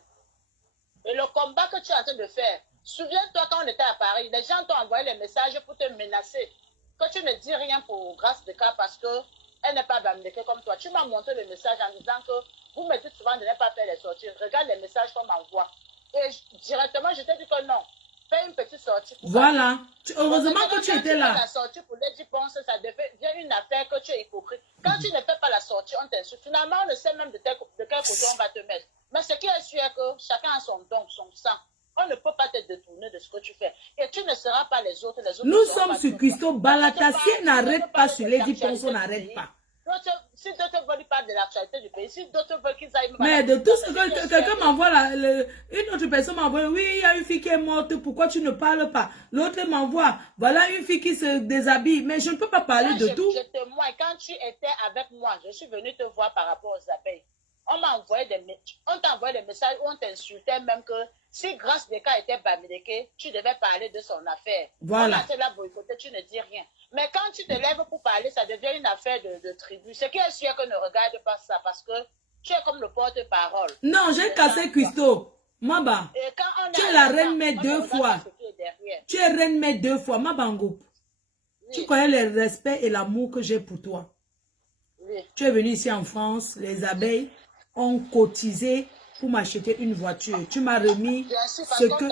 Et le combat que tu es en train de faire, souviens-toi quand on était à Paris, les gens t'ont envoyé les messages pour te menacer. Que tu ne dis rien pour Grâce de Cas parce qu'elle n'est pas bamdeke comme toi. Tu m'as montré le message en disant que vous me dites souvent de ne pas faire les sorties. Regarde les messages qu'on m'envoie. Et directement, je t'ai dit que non. Fais une petite sortie. Voilà. Heureusement que tu étais là. La sortie pour Lady Ponce, ça devient une affaire que tu es hypocrite. Quand tu ne fais pas la sortie, on t'insulte. Finalement, on ne sait même de quel côté on va te mettre. Mais ce qui est sûr est que chacun a son don, son sang. On ne peut pas te détourner de ce que tu fais. Et tu ne seras pas les autres. Nous sommes sur Christo. Balatassier n'arrête pas sur Lady Ponce, on n'arrête pas. Si d'autres veulent parler de l'actualité du pays, si d'autres veulent qu'ils aillent... Mais de tout ce que quelqu'un m'envoie là, une autre personne m'envoie, oui, il y a une fille qui est morte, pourquoi tu ne parles pas? L'autre m'envoie, voilà une fille qui se déshabille, mais je ne peux pas parler de tout. Je témoigne, quand tu étais avec moi, je suis venue te voir par rapport aux abeilles. On t'a envoyé des messages où on t'insultait même que si Grâce de Cas était Bamileke, tu devais parler de son affaire. Voilà. On a été là boycotter, tu ne dis rien. Mais quand tu te lèves pour parler, ça devient une affaire de tribu. Ce qui est sûr que ne regarde pas ça parce que tu es comme le porte-parole. Non, j'ai cassé Christo. Maba, tu es la reine mère 2 fois. Tu es reine mère 2 fois, Mabango. Oui. Tu connais le respect et l'amour que j'ai pour toi. Oui. Tu es venu ici en France, les abeilles ont cotisé pour m'acheter une voiture. Tu m'as remis ce que...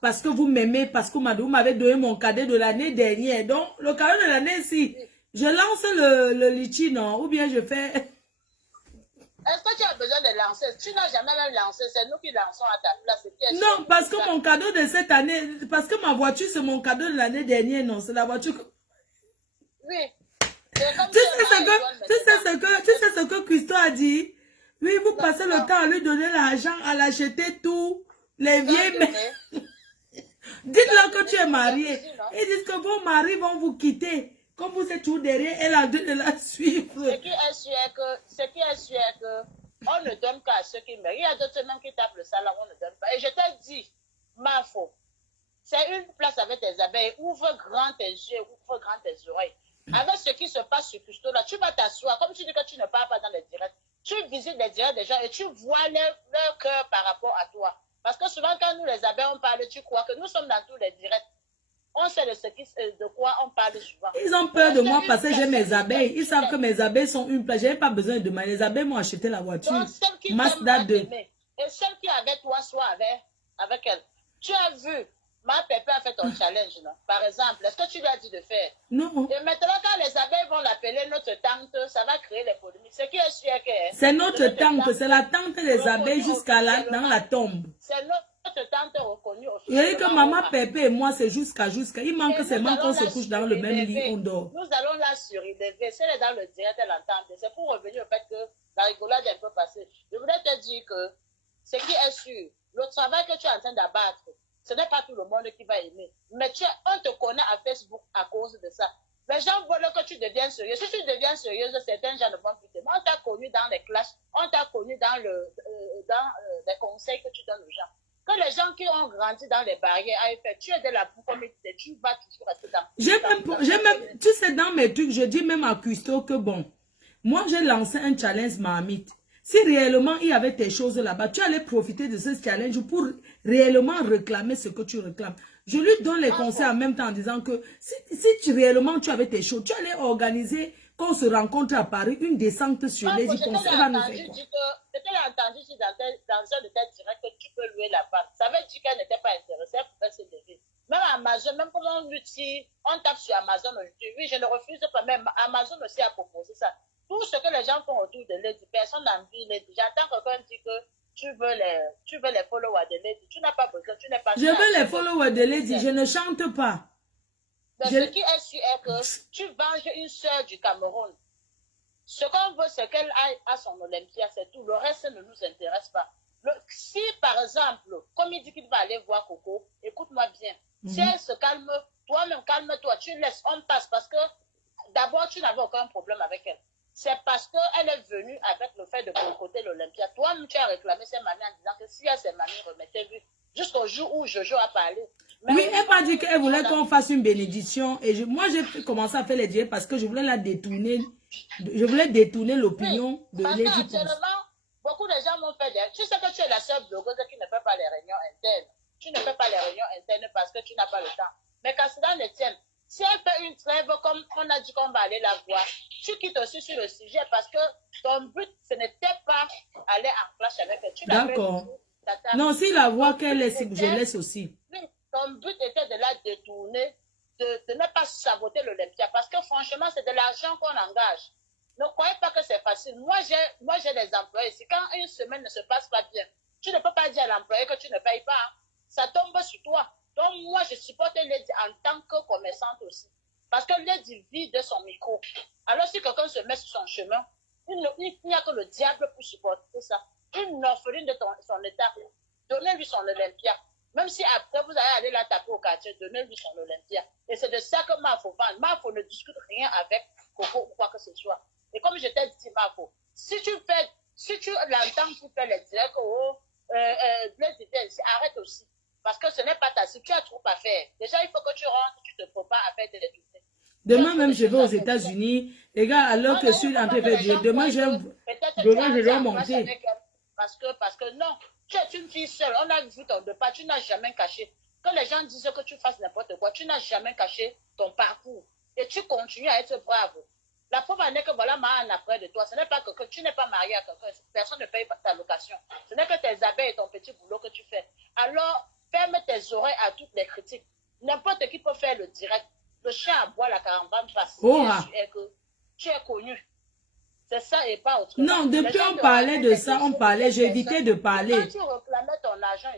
Parce que vous m'aimez, parce que vous m'avez donné mon cadeau de l'année dernière. Donc, le cadeau de l'année, si je lance le litchi, non? Ou bien je fais... Est-ce que tu as besoin de lancer? Tu n'as jamais même lancé. C'est nous qui lançons à ta place. Non, parce que mon cadeau de cette année... Parce que ma voiture, c'est mon cadeau de l'année dernière, non? C'est la voiture que... Oui. Tu sais ce que Christo a dit? Oui, vous passez le temps à lui donner l'argent, à l'acheter tout. Les vieilles... Dites-leur que tu es marié. Ils disent que vos maris vont vous quitter. Comme vous êtes toujours derrière, elle a dû de la suivre. Ce qui est sûr est que on ne donne qu'à ceux qui méritent. Il y a d'autres même qui tapent le salaire, on ne donne pas. Et je t'ai dit, ma faute. C'est une place avec tes abeilles. Ouvre grand tes yeux, ouvre grand tes oreilles. Avec ce qui se passe sur Custo, là, tu vas t'asseoir. Comme tu dis que tu ne parles pas dans les directs, tu visites les directs des gens et tu vois leur cœur par rapport à toi. Parce que souvent, quand nous, les abeilles, on parle, tu crois que nous sommes dans tous les directs. On sait de quoi on parle souvent. Ils ont peur de moi parce que j'ai mes abeilles. Ils savent que mes abeilles sont une place. Je n'ai pas besoin de demander. Les abeilles m'ont acheté la voiture. Donc, celle qui Mazda 2. Et celle qui est avec toi, soit avec elle. Tu as vu, ma pépé a fait ton challenge, non? Par exemple, est-ce que tu lui as dit de faire? Non. Et maintenant, quand les abeilles vont l'appeler notre tante, ça va créer les polémiques. Ce qui est sûr que... C'est notre tante. C'est la tante des abeilles jusqu'à là, dans la tombe. C'est notre tante reconnue Il y a que maman Pépé et moi, c'est jusqu'à. Il manque seulement qu'on se couche dans le même lit, on dort. Nous allons la surélever. Si elle est dans le direct, elle entend. C'est pour revenir au fait que la rigolade est un peu passée. Je voulais te dire que ce qui est sûr, le travail que tu es en train d'abattre, ce n'est pas tout le monde qui va aimer. Mais on te connaît à Facebook à cause de ça. Les gens veulent que tu deviennes sérieux. Si tu deviens sérieuse, certains gens ne vont plus t'aimer. On t'a connu dans les clashs, on t'a connu dans les conseils que tu donnes aux gens. Que les gens qui ont grandi dans les barrières aient fait, tu es de la boue comme tu vas toujours rester dans... Tu sais, dans mes trucs, je dis même à Custo que bon, moi j'ai lancé un challenge Mahamit. Si réellement il y avait tes choses là-bas, tu allais profiter de ce challenge pour réellement réclamer ce que tu réclames. Je lui donne les conseils en même temps en disant que si réellement tu avais tes choses, tu allais organiser qu'on se rencontre à Paris, une descente sur les Je t'ai entendu dans un de tes directs que tu peux louer la part. Ça veut dire qu'elle n'était pas intéressée, elle pouvait se lever. Même Amazon, même comme on tape sur Amazon aujourd'hui, oui, je ne refuse pas, même Amazon aussi a proposé ça. Tout ce que les gens font autour de Lady, personne n'a envie Lady. J'entends quelqu'un dire que tu veux les followers de Lady. Tu n'as pas besoin, tu n'es pas... Je veux les followers de Lady, je ne chante pas. Mais ce qui est sûr est que tu venges une sœur du Cameroun. Ce qu'on veut, c'est qu'elle aille à son Olympia, c'est tout. Le reste ne nous intéresse pas. Si, par exemple, comme il dit qu'il va aller voir Coco, écoute-moi bien. Si elle se calme, toi-même calme-toi, tu laisses, on passe parce que d'abord, tu n'avais aucun problème avec elle. C'est parce qu'elle est venue avec le fait de boycotter l'Olympia. Toi-même, tu as réclamé ses mamies en disant que si elle ses mamies, remettez-lui jusqu'au jour où Jojo a parlé. Mais oui, elle m'a dit qu'elle voulait qu'on fasse une bénédiction. Et moi, j'ai commencé à faire les diètes parce que je voulais la détourner. Je voulais détourner l'opinion de parce Lady Pons. qu'actuellement, beaucoup de gens m'ont fait des... Tu sais que tu es la seule blogueuse qui ne fait pas les réunions internes. Tu ne fais pas les réunions internes parce que tu n'as pas le temps. Mais quand c'est dans le tien, si elle fait une trêve comme on a dit qu'on va aller la voir, tu quittes aussi sur le sujet parce que ton but, ce n'était pas aller en clash avec elle. D'accord. Non, si la voix qu'elle laisse, je laisse aussi. Oui, ton but était de la détourner, de ne pas saboter l'Olympia. Parce que franchement, c'est de l'argent qu'on engage. Ne croyez pas que c'est facile. Moi, j'ai des employés. Si quand une semaine ne se passe pas bien, tu ne peux pas dire à l'employé que tu ne payes pas. Hein. Ça tombe sur toi. Donc, moi, je supporte Lady en tant que commerçante aussi. Parce que Lady vit de son micro. Alors, si quelqu'un se met sur son chemin, il n'y a que le diable pour supporter ça. Une orpheline de son état, donnez-lui son Olympia. Même si après, vous allez aller la taper au quartier, donnez-lui son Olympia. Et c'est de ça que Mafo parle. Mafo ne discute rien avec Coco ou quoi que ce soit. Et comme je t'ai dit, Mafo, si tu l'entends pour faire les directs, arrête aussi. Parce que ce n'est pas ta si tu as trop à faire. Déjà, il faut que tu rentres, tu te prépares à faire des tournées. Demain même, je vais aux États-Unis. Les gars, alors que je suis en train de faire demain, je dois monter. Parce que non, tu es une fille seule. On a vu ton départ, tu n'as jamais caché. Que les gens disent que tu fasses n'importe quoi, tu n'as jamais caché ton parcours. Et tu continues à être brave. La preuve en est que voilà, ma après de toi. Ce n'est pas que tu n'es pas marié à quelqu'un. Personne ne paye pas ta location. Ce n'est que tes abeilles et ton petit boulot que tu fais. Alors, ferme tes oreilles à toutes les critiques. N'importe qui peut faire le direct. Le chien aboie, la caravane passe. Tu es connu. C'est ça et pas autrement. Non, depuis on parlait de ça, on parlait, j'ai évité de parler. Quand tu réclamais ton argent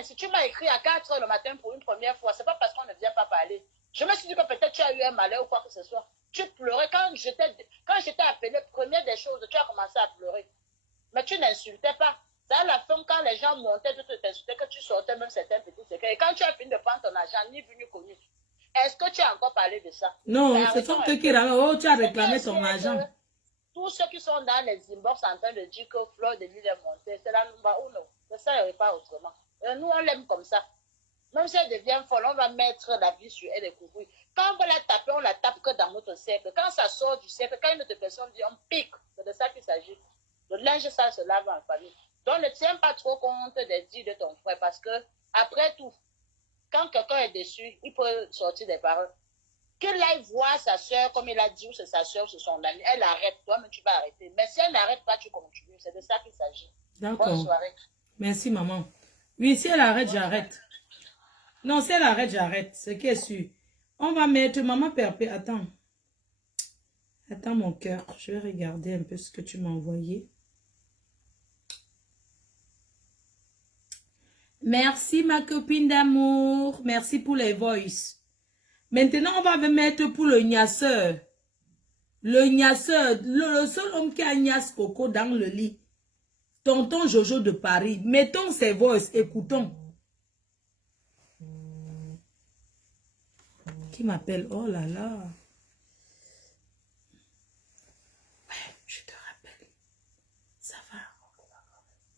ici, tu m'as écrit à 4 h le matin pour une première fois. C'est pas parce qu'on ne vient pas parler. Je me suis dit que peut-être tu as eu un malheur ou quoi que ce soit. Tu pleurais quand je t'ai appelé, première des choses, tu as commencé à pleurer. Mais tu n'insultais pas. C'est à la fin, quand les gens montaient, tu t'insultais, que tu sortais même certains petits secrets. Et quand tu as fini de prendre ton argent, ni vu ni connu. Est-ce que tu as encore parlé de ça? Non, ce sont eux qui ramènent. Oh, tu as réclamé ton argent. Tous ceux qui sont dans les inbox en train de dire que Fleur de l'île est montée, c'est la numba uno. C'est ça et pas autrement. Et nous, on l'aime comme ça. Même si elle devient folle, on va mettre la vie sur elle et couvrir. Quand on va la taper, on la tape que dans notre cercle. Quand ça sort du cercle, quand une autre personne dit on pique, c'est de ça qu'il s'agit. Le linge, ça se lave en famille. Donc ne tiens pas trop compte des dits de ton frère parce que, après tout, quand quelqu'un est déçu, il peut sortir des paroles. Qu'il aille voir sa soeur, comme il a dit, ou c'est sa soeur, c'est son ami, elle arrête, toi, mais tu vas arrêter. Mais si elle n'arrête pas, tu continues. C'est de ça qu'il s'agit. D'accord. Bonne soirée. Merci, maman. Oui, si elle arrête, j'arrête. Non, si elle arrête, j'arrête. C'est qui est sûr. On va mettre maman Perpé. Attends. Attends, mon cœur. Je vais regarder un peu ce que tu m'as envoyé. Merci, ma copine d'amour. Merci pour les voices. Maintenant, on va mettre pour le gnasseur. Le gnasseur, le seul homme qui a gnasse Coco dans le lit. Tonton Jojo de Paris. Mettons ses voices, écoutons. Qui m'appelle? Oh là là. Ouais, je te rappelle. Ça va?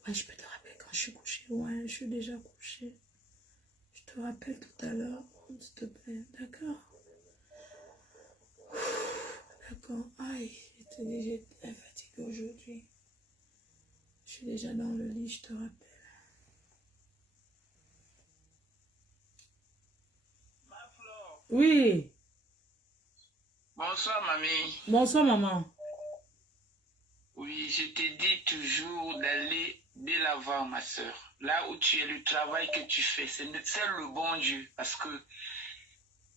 Ouais, je peux te rappeler quand je suis couchée. Ouais, je suis déjà couchée. Je te rappelle tout à l'heure. S'il te plaît, d'accord? D'accord. Aïe, j'étais fatiguée aujourd'hui. Je suis déjà dans le lit, je te rappelle. Oui. Bonsoir, mamie. Bonsoir, maman. Oui, je te dis toujours d'aller de l'avant, ma soeur. Là où tu es, le travail que tu fais, c'est le bon Dieu. Parce que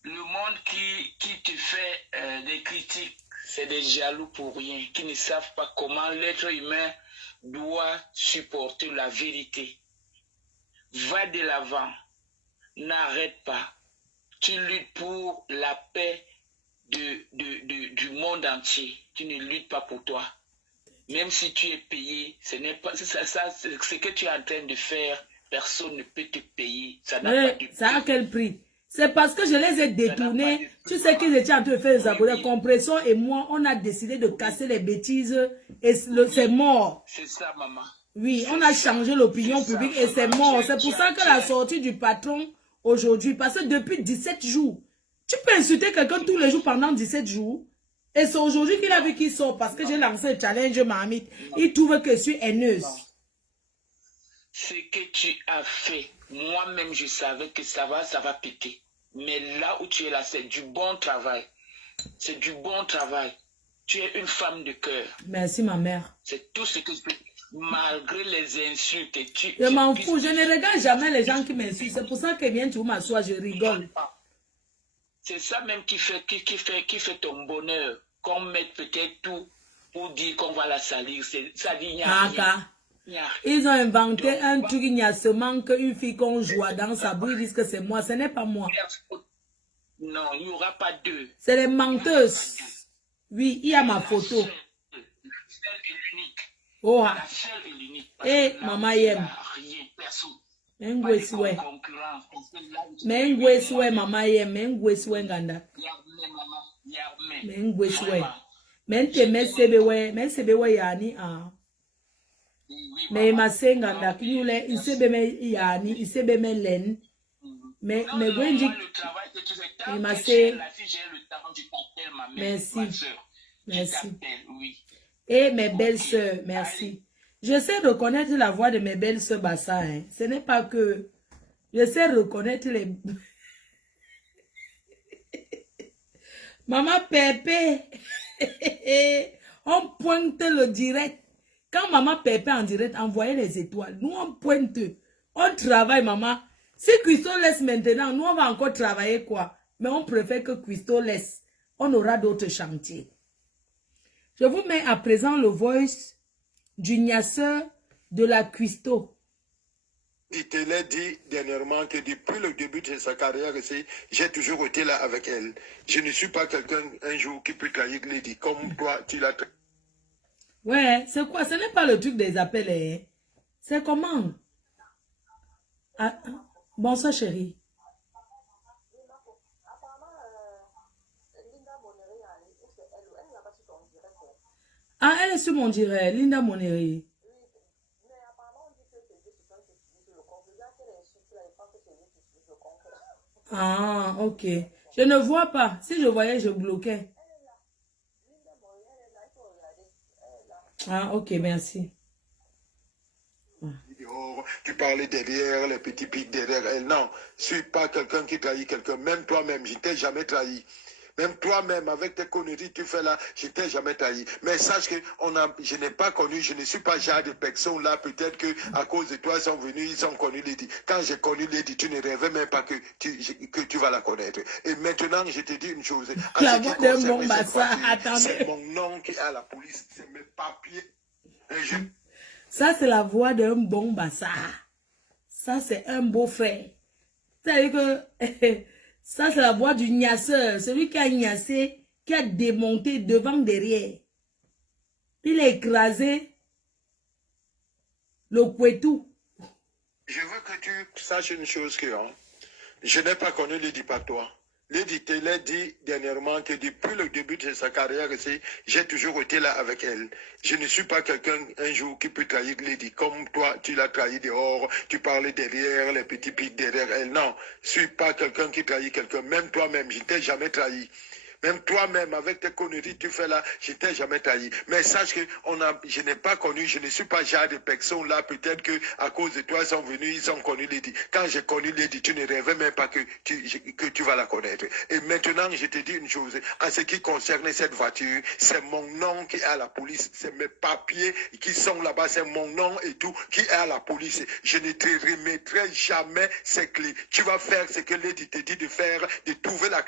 le monde qui te fait des critiques, c'est des jaloux pour rien, qui ne savent pas comment l'être humain doit supporter la vérité. Va de l'avant, n'arrête pas. Tu luttes pour la paix du monde entier. Tu ne luttes pas pour toi. Même si tu es payé, ce n'est pas ça, ce que tu es en train de faire, personne ne peut te payer. Ça n'a pas de prix. Ça a quel prix? C'est parce que je les ai détournés. Tu sais qu'ils étaient en train de faire les abonnés. Oui. Compression et moi, on a décidé de casser les bêtises et c'est mort. C'est ça, maman. Oui, on a changé l'opinion publique et c'est mort. C'est pour ça que la sortie du patron aujourd'hui, parce que depuis 17 jours, tu peux insulter quelqu'un tous les jours pendant 17 jours. Et c'est aujourd'hui qu'il a vu qu'il sort parce que j'ai lancé le challenge Marmite. Il trouve que je suis haineuse. Ce que tu as fait, moi-même, je savais que ça va péter. Mais là où tu es là, c'est du bon travail. C'est du bon travail. Tu es une femme de cœur. Merci, ma mère. C'est tout ce que je peux. Malgré les insultes, je m'en fous. Je ne regarde jamais les gens qui m'insultent. C'est pour ça que bien tu m'assois, je rigole. C'est ça même qui fait ton bonheur. Qu'on mette peut-être tout pour dire qu'on va la salir. Ça dit n'y a rien. Ils ont inventé un truc, il y a seulement qu'une fille qu'on joue dans sa bouille, ils disent que c'est moi. Ce n'est pas moi. Non, il n'y aura pas deux. C'est les menteuses. Oui, il y a ma photo. La seule et l'unique. Oh, la seule et l'unique. Eh, maman aime. Mengwesiwe. Mengwesiwe, maman aime. Mengwesiwe, nganda. Mengwesiwe. Mentemesebewe yani ah. Mais ma senganda kinyule isebeme yani isebeme len mais gwenji et ma se merci et mes belles sœurs merci. Je sais reconnaître la voix de mes belles sœurs Bassa hein. Ce n'est pas que je sais reconnaître les maman Pépé. On pointe le direct. Quand maman Pépé en direct, envoyez les étoiles. Nous, on pointe. On travaille, maman. Si Christo laisse maintenant, nous, on va encore travailler quoi. Mais on préfère que Christo laisse. On aura d'autres chantiers. Je vous mets à présent le voice du gnasseur de la Christo. Il te l'a dit dernièrement que depuis le début de sa carrière ici, j'ai toujours été là avec elle. Je ne suis pas quelqu'un un jour qui peut trahir Lady comme toi, tu l'as trahi. Ouais, c'est quoi? Ce n'est pas le truc des appels. Hein? C'est comment? Ah, bonsoir, chérie. Ah, elle est sur mon direct, Linda Moneri. Ah, ok. Je ne vois pas. Si je voyais, je bloquais. Ah, ok, merci. Tu parlais derrière, les petits pics derrière elle. Non, je ne suis pas quelqu'un qui trahit quelqu'un. Même toi-même, je ne t'ai jamais trahi. Même toi-même, avec tes conneries que tu fais là, je ne t'ai jamais trahi. Mais sache que je n'ai pas connu, je ne suis pas genre de personne là. Peut-être qu'à cause de toi, ils sont venus, ils ont connu Lady. Quand j'ai connu Lady, tu ne rêvais même pas que tu vas la connaître. Et maintenant, je te dis une chose. La voix de mon bassin, attendez. C'est mon nom qui est à la police, c'est mes papiers. Ça, c'est la voix d'un bon bassin. Ça, c'est un beau frère. C'est-à-dire que... Ça, c'est la voix du gnasseur. Celui qui a gnassé, qui a démonté devant, derrière. Il a écrasé le Kouetou. Je veux que tu saches une chose que je n'ai pas connu Lady par toi. Lady te l'a dit dernièrement que depuis le début de sa carrière ici, j'ai toujours été là avec elle. Je ne suis pas quelqu'un un jour qui peut trahir Lady. Comme toi, tu l'as trahi dehors, tu parlais derrière, les petits pics derrière elle. Non, je ne suis pas quelqu'un qui trahit quelqu'un. Même toi-même, je ne t'ai jamais trahi. Même toi-même, avec tes conneries que tu fais là, je ne t'ai jamais trahi. Mais sache que je n'ai pas connu, je ne suis pas genre de personne là. Peut-être qu'à cause de toi, ils sont venus, ils ont connu Lady. Quand j'ai connu Lady, tu ne rêvais même pas que tu vas la connaître. Et maintenant, je te dis une chose. En ce qui concerne cette voiture, c'est mon nom qui est à la police. C'est mes papiers qui sont là-bas. C'est mon nom et tout qui est à la police. Je ne te remettrai jamais ces clés. Tu vas faire ce que Lady te dit de faire, de trouver la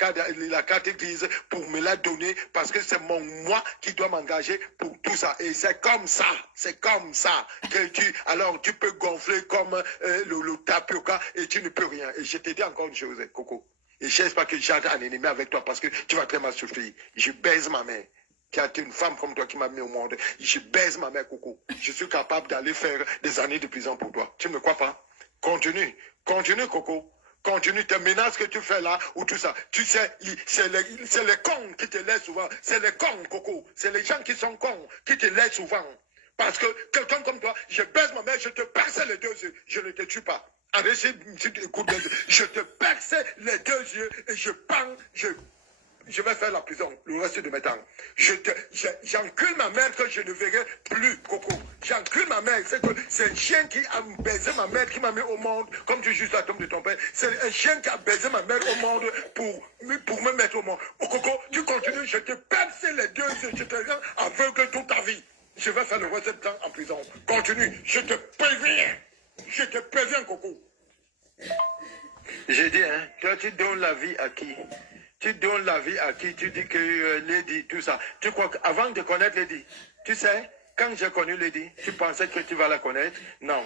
carte grise pour me la donner parce que c'est moi qui dois m'engager pour tout ça. Et c'est comme ça que tu peux gonfler comme le tapioca et tu ne peux rien. Et je te dis encore une chose, Coco. Et j'espère que j'entre en ennemi avec toi parce que tu vas très mal souffrir. Je baise ma mère. qui a été une femme comme toi qui m'a mis au monde. Je baise ma mère, Coco. Je suis capable d'aller faire des années de prison pour toi. Tu ne me crois pas? Continue. Continue, Coco. Continue tes menaces que tu fais là, ou tout ça. Tu sais, c'est les cons qui te laissent souvent. C'est les cons, Coco. C'est les gens qui sont cons qui te laissent souvent. Parce que quelqu'un comme toi, je baise ma mère, je te perce les 2 yeux. Je ne te tue pas. Arrête, écoute, je te perce les 2 yeux et je pends, je vais faire la prison le reste de mes temps. J'encule ma mère que je ne verrai plus, Coco. J'encule ma mère. C'est un chien qui a baisé ma mère, qui m'a mis au monde, comme tu juges la tombe de ton père. C'est un chien qui a baisé ma mère au monde pour me mettre au monde. Oh, Coco, tu continues, je te perce les 2 yeux, je te rends aveugle toute ta vie. Je vais faire le reste de temps en prison. Continue, je te préviens. Je te préviens, Coco. J'ai dit, hein, toi tu donnes la vie à qui? Tu donnes la vie à qui? Tu dis que Lady, tout ça. Tu crois qu'avant de connaître Lady, tu sais, quand j'ai connu Lady, tu pensais que tu vas la connaître? Non.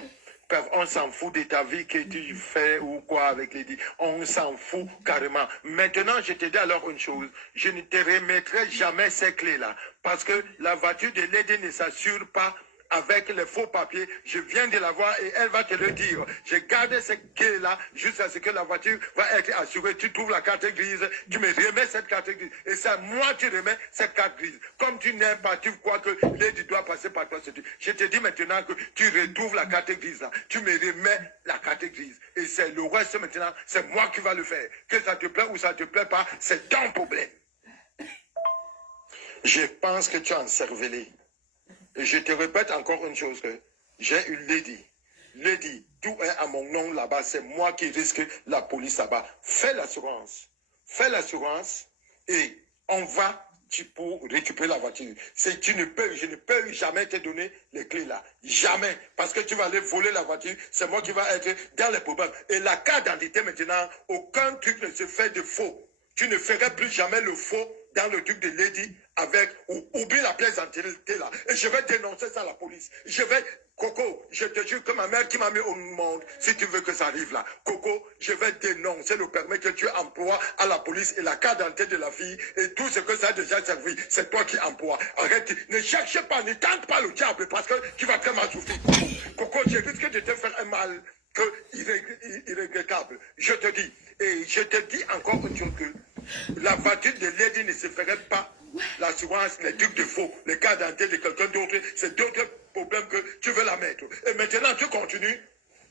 On s'en fout de ta vie que tu fais ou quoi avec Lady. On s'en fout carrément. Maintenant, je te dis alors une chose. Je ne te remettrai jamais ces clés-là. Parce que la voiture de Lady ne s'assure pas avec les faux papiers. Je viens de la voir et elle va te le dire. J'ai gardé ces clés-là jusqu'à ce que la voiture va être assurée. Tu trouves la carte grise, tu me remets cette carte grise. Et c'est moi qui remets cette carte grise. Comme tu n'aimes pas, tu crois que Lady doit passer par toi. Je te dis maintenant que tu retrouves la carte grise là. Tu me remets la carte grise. Et c'est le reste maintenant, c'est moi qui va le faire. Que ça te plaît ou ça te plaît pas, c'est ton problème. Je pense que tu es encervelé. Et je te répète encore une chose, que j'ai une Lady. Lady, tout est à mon nom là-bas, c'est moi qui risque la police là-bas. Fais l'assurance et on va pour récupérer la voiture. Je ne peux jamais te donner les clés là. Jamais. Parce que tu vas aller voler la voiture, c'est moi qui va être dans les problèmes. Et la carte d'identité maintenant, aucun truc ne se fait de faux. Tu ne ferais plus jamais le faux dans le truc de Lady avec, ou oublie la pièce d'identité là. Et je vais dénoncer ça à la police. Coco, je te jure que ma mère qui m'a mis au monde, si tu veux que ça arrive là, Coco, je vais dénoncer le permis que tu emploies à la police et la carte d'identité de la fille et tout ce que ça a déjà servi, c'est toi qui emploies. Arrête, ne cherche pas, ne tente pas le diable parce que tu vas très mal souffrir. Coco, je risque de te faire un mal irréglable. Je te dis, et je te dis encore une chose que la voiture de Lady ne se ferait pas. L'assurance, les trucs de faux, les cas d'identité de quelqu'un d'autre, c'est d'autres problèmes que tu veux la mettre. Et maintenant, tu continues.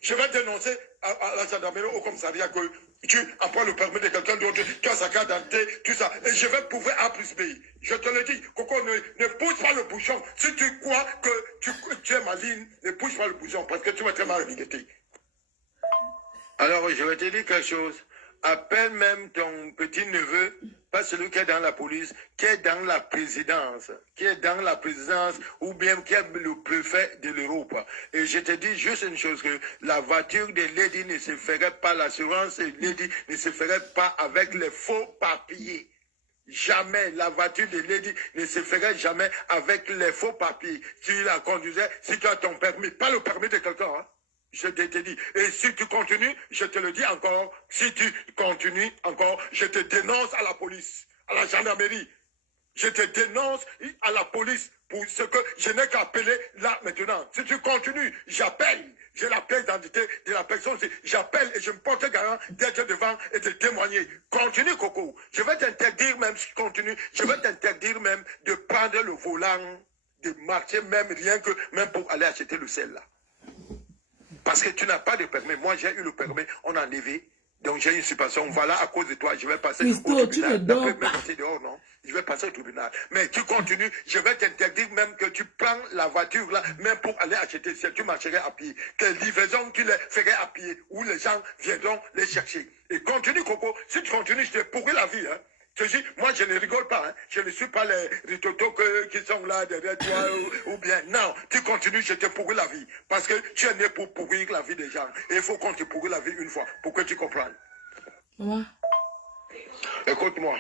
Je vais dénoncer à la gendarmerie au commissariat que tu emploies le permis de quelqu'un d'autre, tu as sa carte d'identité, tout ça. Et je vais prouver A plus B. Je te le dis, Coco, ne pousse pas le bouchon. Si tu crois que tu es maligne, ne pousse pas le bouchon parce que tu vas très mal regretter. Alors, je vais te dire quelque chose. Appelle même ton petit-neveu, pas celui qui est dans la police, qui est dans la présidence, ou bien qui est le préfet de l'Europe. Et je te dis juste une chose, que la voiture de Lady ne se ferait pas, l'assurance de Lady ne se ferait pas avec les faux papiers. Jamais, la voiture de Lady ne se ferait jamais avec les faux papiers. Tu la conduisais, si tu as ton permis, pas le permis de quelqu'un, hein. Je te dis, et si tu continues, je te le dis encore, si tu continues encore, je te dénonce à la police, à la gendarmerie. Je te dénonce à la police pour ce que je n'ai qu'à appeler là maintenant. Si tu continues, j'appelle. J'ai la pièce d'identité de la personne. J'appelle et je me porte garant d'être devant et de témoigner. Continue, Coco. Je vais t'interdire même, si tu continues, je vais t'interdire même de prendre le volant, de marcher même rien que même pour aller acheter le sel là. Parce que tu n'as pas de permis. Moi, j'ai eu le permis, on a enlevé. Donc, j'ai une suspension. Voilà, à cause de toi, je vais passer Christo, au tribunal. tu ne dors pas. Dehors, non? Je vais passer au tribunal. Mais tu continues, je vais t'interdire même que tu prends la voiture là, même pour aller acheter. Si tu marcherais à pied. Quelle livraison tu les ferais à pied, où les gens viendront les chercher. Et continue, Coco. Si tu continues, je te pourrais la vie, hein. Je dis, moi, je ne rigole pas. Hein. Je ne suis pas les ritotos qui sont là derrière toi ou bien. Non, tu continues, je te pourris la vie. Parce que tu es né pour pourrir la vie des gens. Et il faut qu'on te pourrit la vie une fois pour que tu comprennes. Ouais. Écoute-moi.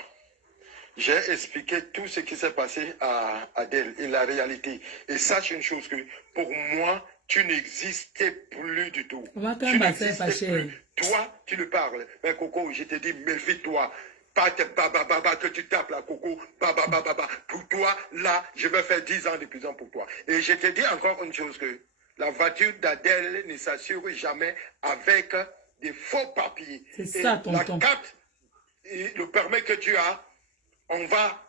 J'ai expliqué tout ce qui s'est passé à Adèle et la réalité. Et sache une chose, que pour moi, tu n'existais plus du tout. On va quand Tu même n'existais plus. Toi, tu le parles. Mais Coco, je te dis, méfie-toi. pas tes baba que tu tapes la coco, baba. Pour toi, là, je vais faire 10 ans de prison pour toi. Et je te dis encore une chose que la voiture d'Adèle ne s'assure jamais avec des faux papiers. C'est ça, tonton. La carte, le permis que tu as, on va,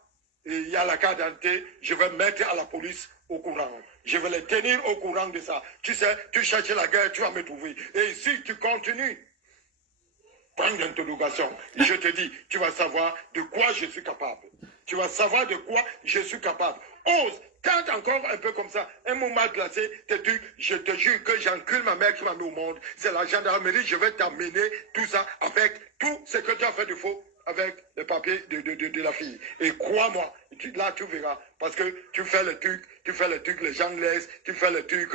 il y a la carte d'identité, je vais mettre à la police au courant. Je vais les tenir au courant de ça. Tu sais, tu cherches la guerre, tu vas me trouver. Et si tu continues, point d'interrogation, je te dis, tu vas savoir de quoi je suis capable. Tu vas savoir de quoi je suis capable. Ose, tente encore un peu comme ça. Un moment glacé, je te jure que j'encule ma mère qui m'a mis au monde. C'est la gendarmerie, je vais t'amener tout ça avec tout ce que tu as fait de faux, avec les papiers de la fille. Et crois-moi, là tu verras. Parce que tu fais le truc, les gens laissent, tu fais le truc,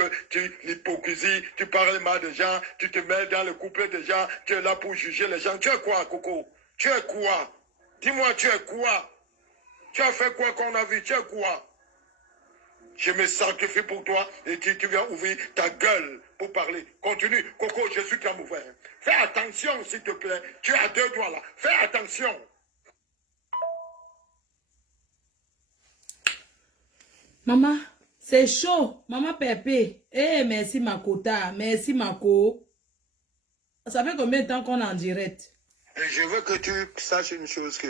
l'hypocrisie, tu parles mal des gens, tu te mets dans le couple des gens, tu es là pour juger les gens. Tu es quoi, Coco? Tu es quoi? Dis-moi, tu es quoi? Tu as fait quoi qu'on a vu? Tu es quoi? Je me sacrifie pour toi et tu viens ouvrir ta gueule pour parler. Continue. Coco, je suis très mauvais. Fais attention, s'il te plaît. Tu as 2 doigts là. Fais attention. Maman, c'est chaud. Maman Pépé. Eh, merci Makota. Merci Mako. Ça fait combien de temps qu'on est en direct? Et je veux que tu saches une chose que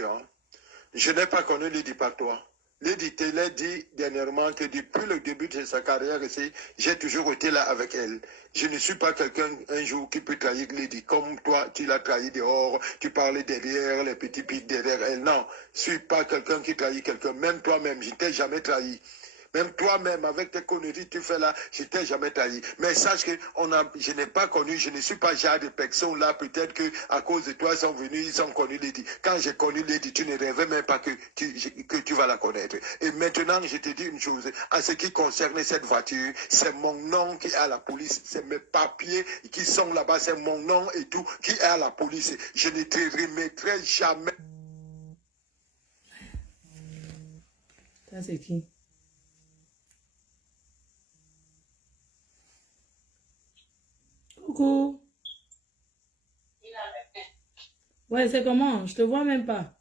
je n'ai pas connu Lady par toi. Lady Taylor dit dernièrement que depuis le début de sa carrière ici, j'ai toujours été là avec elle. Je ne suis pas quelqu'un un jour qui peut trahir Lady. Comme toi, tu l'as trahi dehors, tu parlais derrière, les petits pics derrière elle. Non, je ne suis pas quelqu'un qui trahit quelqu'un. Même toi-même, je ne t'ai jamais trahi. Même toi-même, avec tes conneries, tu fais là, je t'ai jamais trahi. Mais sache que je n'ai pas connu, je ne suis pas genre de personne là, peut-être que à cause de toi, ils sont venus, ils ont connu Lady. Quand j'ai connu Lady, tu ne rêvais même pas que tu vas la connaître. Et maintenant, je te dis une chose, en ce qui concerne cette voiture, c'est mon nom qui est à la police, c'est mes papiers qui sont là-bas, c'est mon nom et tout qui est à la police. Je ne te remettrai jamais. Ça, c'est qui? Coucou. Ouais, c'est comment? Je te vois même pas.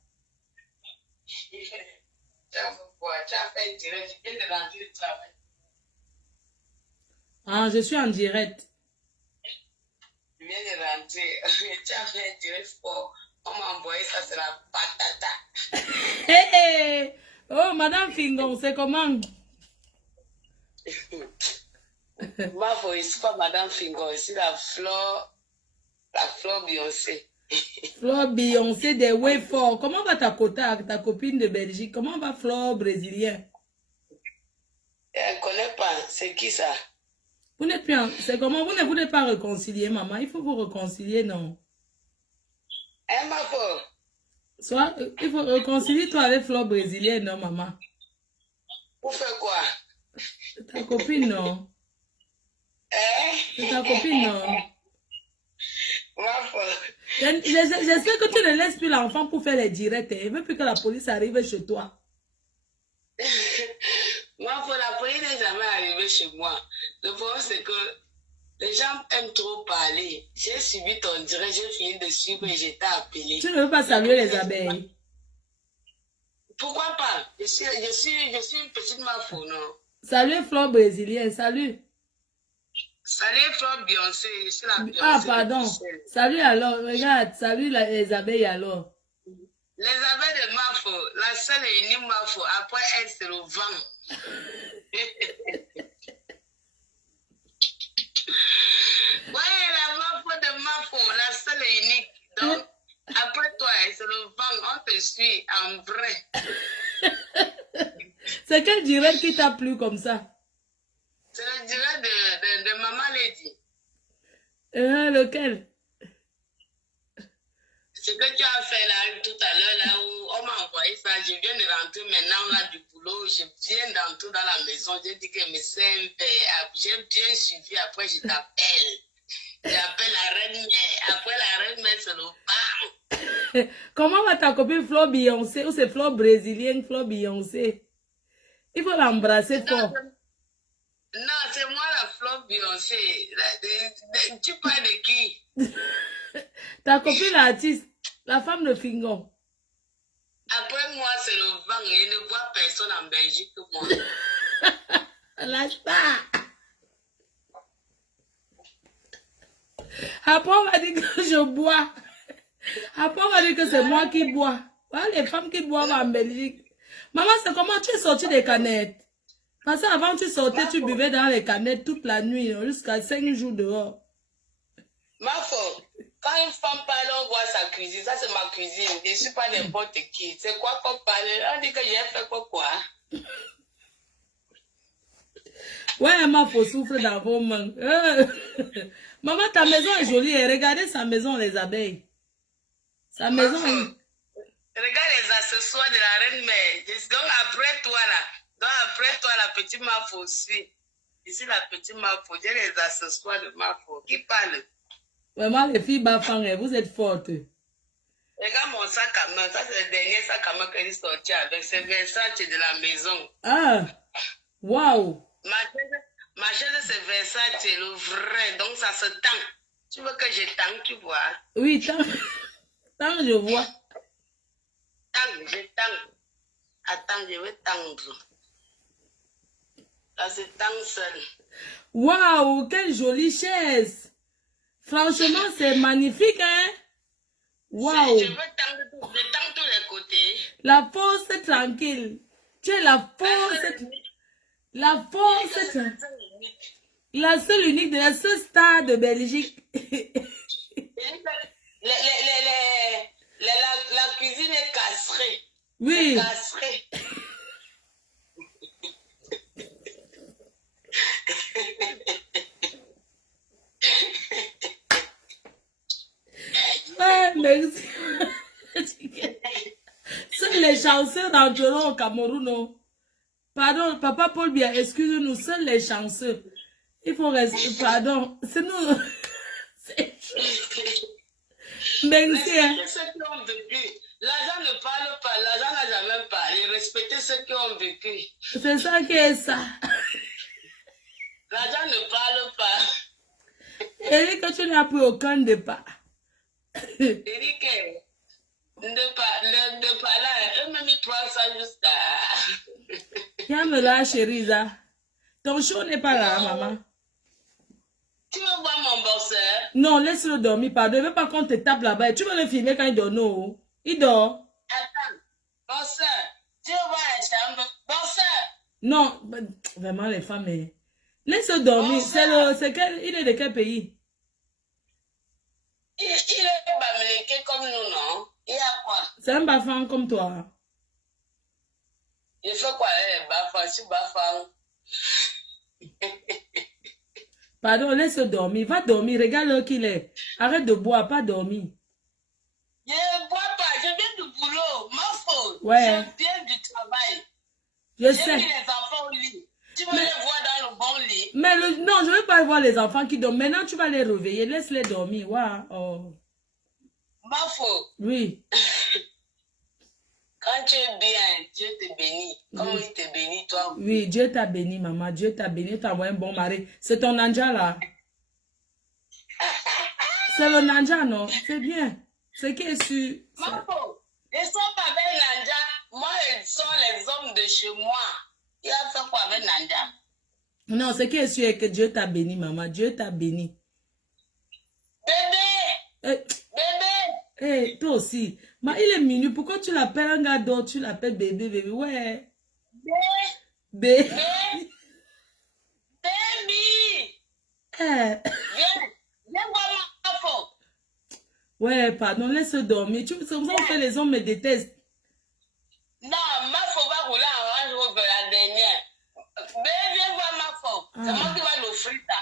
Ah, je suis en direct. Je viens de rentrer. Tu as fait un direct sport. On m'a envoyé ça, c'est la patata. Hé, hé! Oh, Madame Fingon, c'est comment? Ma voix, c'est pas Madame Fingon, c'est la fleur Beyoncé. Flore Beyoncé des way fort. Comment va ta copine de Belgique? Comment va Flore brésilien? Elle ne connaît pas. C'est qui ça? Vous n'êtes plus c'est comment? Vous ne voulez pas réconcilier, maman? Il faut vous réconcilier, non? Elle m'a fait. Soit, il faut réconcilier toi avec Flore brésilienne, non, maman? Vous faites quoi? Ta copine, non? C'est ta copine, non? J'espère que tu ne laisses plus l'enfant pour faire les directs. Il ne veut plus que la police arrive chez toi. Moi, la police n'est jamais arrivée chez moi. Le problème, c'est que les gens aiment trop parler. J'ai suivi ton direct, j'ai fini de suivre et j'étais appelé. Tu ne veux pas saluer les abeilles? Pourquoi pas? Je suis une petite mafou, non? Salut Flore brésilienne, salut. Salut Flore Beyoncé, je suis la Beyoncé. Ah, pardon. Salut alors, regarde, salut les abeilles alors. Les abeilles de Mafo, la seule et unique Mafo, après elle, c'est le vent. Ouais, la Mafo de Mafo, la seule et unique. Donc, après toi, c'est le vent, on te suit en vrai. C'est quel direct qui t'a plu comme ça? C'est le direct de Maman Lady. Lequel? Ce que tu as fait là tout à l'heure, là où on m'a envoyé ça, je viens de rentrer maintenant là du boulot, je viens d'entrer dans la maison, j'ai dit que mes j'ai bien suivi, après je t'appelle. J'appelle la reine mère, après la reine mère c'est le bas. Comment va ta copine Flore Beyoncé ou c'est Flore brésilienne, Flore Beyoncé? Il faut l'embrasser fort. Non, c'est moi la Flore Beyoncé. Tu parles de qui? Ta copine l'artiste, la femme de Fingon. moi, c'est le vent. Je ne vois personne en Belgique que moi. Lâche pas. Après, on va dire que je bois. Après, on va dire que c'est moi qui bois. Voilà les femmes qui boivent en Belgique. Maman, c'est comment tu es sortie des canettes? Parce qu'avant, tu sortais, tu buvais dans les canettes toute la nuit, jusqu'à 5 jours dehors. Ma faute. Quand une femme parle, on voit sa cuisine. Ça, c'est ma cuisine. Je ne suis pas n'importe qui. C'est quoi qu'on parle? On dit que j'ai fait quoi? Ouais, ma faut souffre dans vos mains. Maman, ta maison est jolie. Et regardez sa maison, les abeilles. Sa maison est... Regarde les accessoires de la reine-mère. Donc, après toi, la petite Mafo aussi. Ici, la petite Mafo. J'ai les accessoires de Mafo. Qui parle? Vraiment, les filles bafang, vous êtes fortes. Regarde mon sac à main. Ça, c'est le dernier sac à main que j'ai sorti avec. C'est Versace de la maison. Ah, waouh. Ma chaise, c'est Versace, le vrai. Donc, ça se tend. Tu veux que je tende, tu vois? Oui, tant je vois. Je tends. Attends, je vais tendre. Ça se tend seul. Waouh, quelle jolie chaise. Franchement, c'est magnifique, hein? Waouh. Je veux tendre tous les côtés. La force est tranquille. Tu es la force. La force. La seule unique de la seule star de Belgique. La cuisine est castrée. Oui. Castrée. Ouais, merci. Seuls les chanceux rentreront au Cameroun. Non? Pardon, papa Paul Bien, excuse-nous, seuls les chanceux. Il faut rester, pardon, c'est nous. Merci. Hein. Ceux qui ont vécu. L'argent ne parle pas, l'argent n'a jamais parlé. Respectez ceux qui ont vécu. C'est ça qui est ça. L'argent ne parle pas. Eric, tu n'as pris aucun départ. Eric, de pas là, eux-mêmes ils trouvent ça juste à... Viens me là, chérie, ça. Ton show n'est pas là, maman. Tu veux voir mon bosseur? Non, laisse-le dormir, pardon. Je ne veux pas qu'on te tape là-bas. Tu veux le filmer quand il dort, non? Il dort. Attends, bosseur, tu veux voir la chambre? Bosseur! Non, vraiment, les femmes, laisse-le dormir. Il est de quel pays? Il est bamileke comme nous, non? Il y a quoi? C'est un bafan comme toi. Il fait quoi, les bafans? Je suis bafan. Pardon, laisse-le dormir. Va dormir. Regarde l'heure qu'il est. Arrête de boire, pas dormir. Je ne bois pas. Je viens du boulot. Ma faute. Ouais. Je viens du travail. Je J'ai sais. mis les enfants au lit. Tu veux les voir dans le bon lit? Mais non, je ne veux pas voir les enfants qui dorment. Maintenant, tu vas les réveiller. Laisse-les dormir. Ouais. Oh. Ma faute. Oui. Quand tu es bien, Dieu te bénit. Comme il te bénit, toi. Oui, Dieu t'a béni, maman. Dieu t'a béni. Il t'a envoyé un bon mari. C'est ton nanja, là. C'est le nanja, non? C'est bien. C'est qui est sûr. Ma faute. Je sors pas avec Nanja. Moi, je sors les hommes de chez moi. Il a fait quoi avec Nanja? Non, ce qui est sûr est que Dieu t'a béni, maman. Dieu t'a béni. Bébé! Bébé! Toi aussi. Mais il est minuit. Pourquoi tu l'appelles un gars d'autre? Tu l'appelles bébé, bébé. Ouais. Bébé. Baby! Viens voir ma faute. Ouais, pardon, laisse dormir. C'est comme ça que les hommes me détestent. Non, ma faute va rouler en Range Rover la dernière. Viens voir ma faute. C'est moi qui vais l'offrir ça.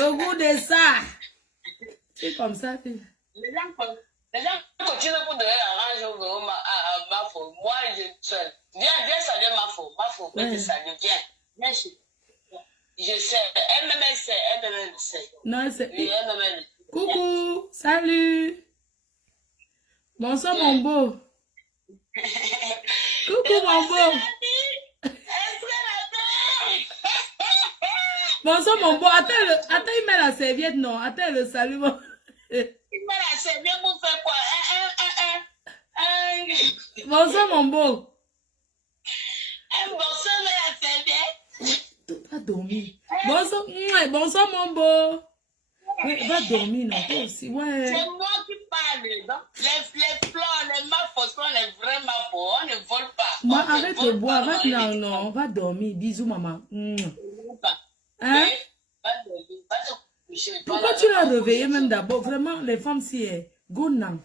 Le goût de ça. C'est comme ça. Les gens continuent pour donner la Range Rover à ma faute. Moi, je suis seule. Viens saluer ma faute. Ma faute, viens te saluer. Viens. Je sais. Elle-même sait. Non, c'est... Oui, elle-même. Coucou, salut. Bonsoir, mon beau. Coucou, mon beau. Bonsoir, mon beau. Attends, il met la serviette, non. Attends, le salut. Il met la serviette pour faire quoi? Bonsoir, mon beau. Bonsoir, mais Va dormir. Bonsoir, bonsoir, mon beau. Ouais, va dormir, non, toi aussi, ouais. c'est moi qui parle. Donc, les fleurs, les mafos sont les vrais mafos. On ne vole pas. Moi, On ne arrête de vole boire, pas, arrête, on non, ne non, va dormir. Bisous, maman. vole pas. Hein? Oui, va dormir, va te coucher. Pourquoi tu l'as réveillé même d'abord? Vraiment, les femmes, si, go now.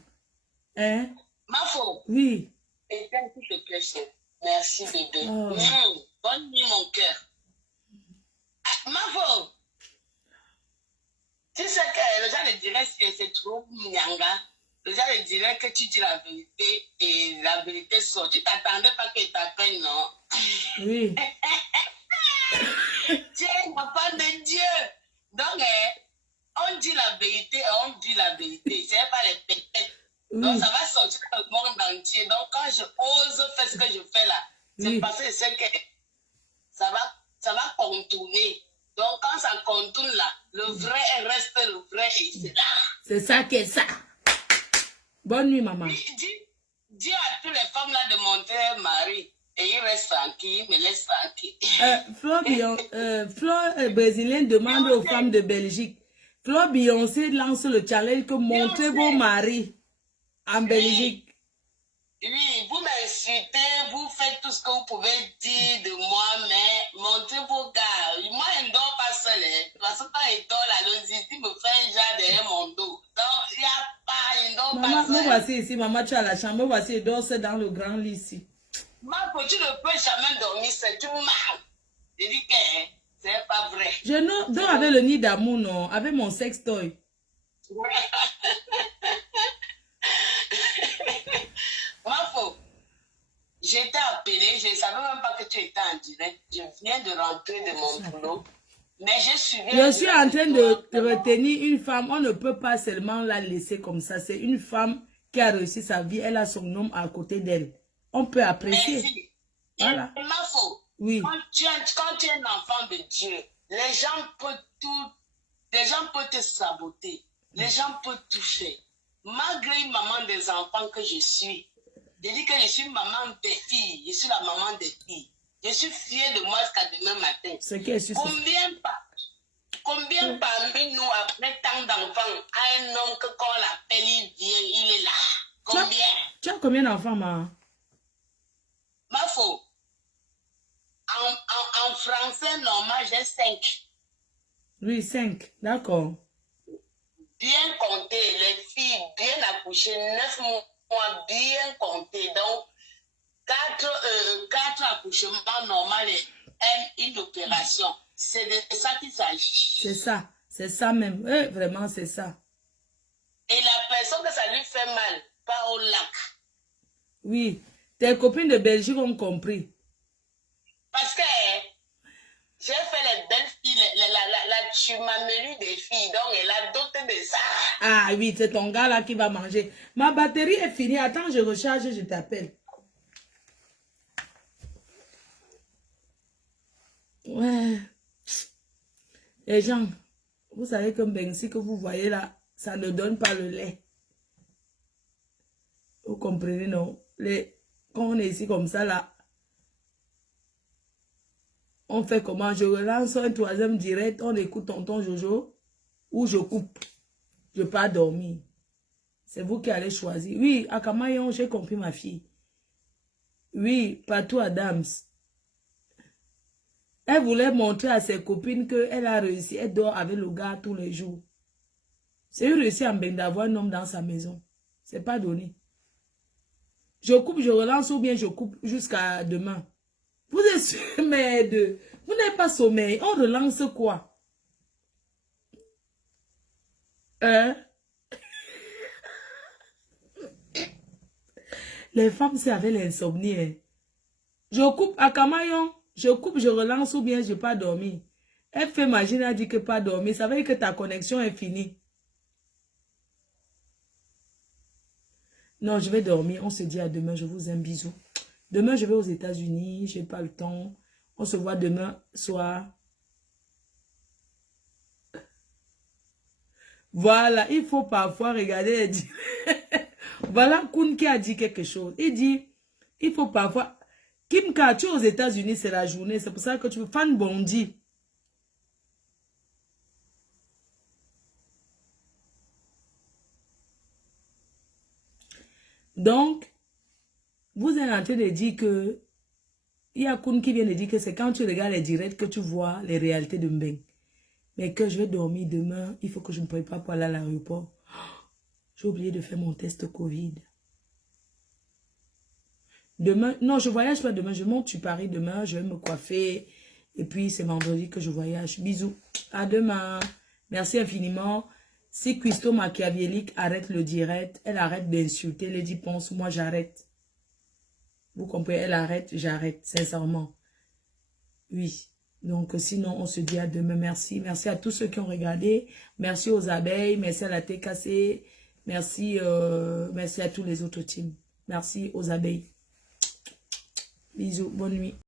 Hein? Mafo, Oui. éteins s'il te plaît, chérie. Merci, bébé. Oh. Bonne nuit, mon cœur. Ah, Mafo, tu sais que les gens me diraient que c'est trop nyanga. Les gens me diraient que tu dis la vérité et la vérité sort. Tu t'attendais pas qu'il t'appelle, non? Oui. Tu es une femme de Dieu. Donc, on dit la vérité et on dit la vérité. Ce n'est pas les pépettes. Donc, ça va sortir dans le monde entier. Donc, quand je ose faire ce que je fais là, c'est parce que je sais que ça va contourner. Donc, quand ça contourne là, le vrai reste le vrai et c'est là. C'est ça qui est ça. Bonne nuit, maman. Dis à toutes les femmes là de monter un mari. Et il reste tranquille, il me laisse tranquille. Fleur brésilienne demande aux femmes de Belgique. Fleur Beyoncé lance le challenge que montrez vos maris en Belgique. Oui, vous m'insultez, vous faites tout ce que vous pouvez dire de moi, mais montrez vos gars. Moi, je ne dors pas seul. Parce que quand je dors là, le zizi me fait un genre derrière mon dos. Donc, il n'y a pas, je ne dors Maman, pas seul. me voici ici, maman, tu as la chambre. Me voici, dors dans le grand lit ici. Marco, tu ne peux jamais dormir seul, tu m'as. Je dis que c'est pas vrai. Je dors avec le nid d'amour, non, avec mon sextoy. Marco, je t'ai appelé, je ne savais même pas que tu étais en direct. Je viens de rentrer de mon boulot. Mais je suis en train de retenir une femme. On ne peut pas seulement la laisser comme ça. C'est une femme qui a réussi sa vie. Elle a son homme à côté d'elle. On peut apprécier. Merci. Voilà. Oui. Quand tu es un enfant de Dieu, les gens peuvent te saboter. Les gens peuvent tout faire. Malgré une maman des enfants que je suis, je dis que je suis maman des filles. Je suis la maman des filles. Je suis fière de moi jusqu'à demain matin. Combien parmi nous, après tant d'enfants, un homme que quand on l'appelle, il vient, il est là? Combien? Tu as combien d'enfants, maman? Mafo, en français normal, j'ai 5. Oui, 5. D'accord. Bien compté, les filles bien accouchées, 9 mois bien compté. Donc, 4 accouchements normaux et une opération. C'est de ça qu'il s'agit. C'est ça même. Vraiment, c'est ça. Et la personne que ça lui fait mal, pas au lac. Oui. Tes copines de Belgique ont compris. Parce que j'ai fait les belles filles, la chumamelu des filles, donc elle a doté de ça. Ah oui, c'est ton gars là qui va manger. Ma batterie est finie. Attends, je recharge, je t'appelle. Ouais. Les gens, vous savez que Bensi que vous voyez là, ça ne donne pas le lait. Vous comprenez, non? Quand on est ici comme ça là, on fait comment? Je relance un troisième direct, on écoute tonton Jojo, ou je coupe. Je pars dormir. C'est vous qui allez choisir. Oui, à Kamayon, j'ai compris ma fille. Oui, partout Adams. Elle voulait montrer à ses copines qu'elle a réussi. Elle dort avec le gars tous les jours. C'est une réussite en ben d'avoir un homme dans sa maison. C'est pas donné. Je coupe, je relance ou bien je coupe jusqu'à demain. Vous êtes sûr, mais vous n'avez pas sommeil. On relance quoi? Hein? Les femmes, c'est avec l'insomnie. Hein. Je coupe à Kamayon. Je coupe, je relance ou bien je n'ai pas dormi. Elle fait imaginer, elle dit que pas dormi. Ça veut dire que ta connexion est finie. Non, je vais dormir. On se dit à demain. Je vous aime. Bisous. Demain, je vais aux États-Unis. Je n'ai pas le temps. On se voit demain soir. Voilà. Il faut parfois regarder. Voilà Kun qui a dit quelque chose. Il dit, il faut parfois... Kim Ka, tu es aux États-Unis, c'est la journée. C'est pour ça que tu veux fan bondi. Donc, vous êtes en train de dire que il y a Kun qui vient de dire que c'est quand tu regardes les directs que tu vois les réalités de Mbeng. Mais que je vais dormir demain, il faut que je me prépare pour aller à l'aéroport. J'ai oublié de faire mon test Covid. Demain, non, je voyage pas demain, je monte sur Paris demain, je vais me coiffer. Et puis, c'est vendredi que je voyage. Bisous. À demain. Merci infiniment. Si Christo Machiavélique arrête le direct, elle arrête d'insulter Lady Ponce, moi j'arrête. Vous comprenez, elle arrête, j'arrête, sincèrement. Oui. Donc, sinon, on se dit à demain. Merci. Merci à tous ceux qui ont regardé. Merci aux abeilles. Merci à la TKC. Merci, merci à tous les autres teams. Merci aux abeilles. Bisous. Bonne nuit.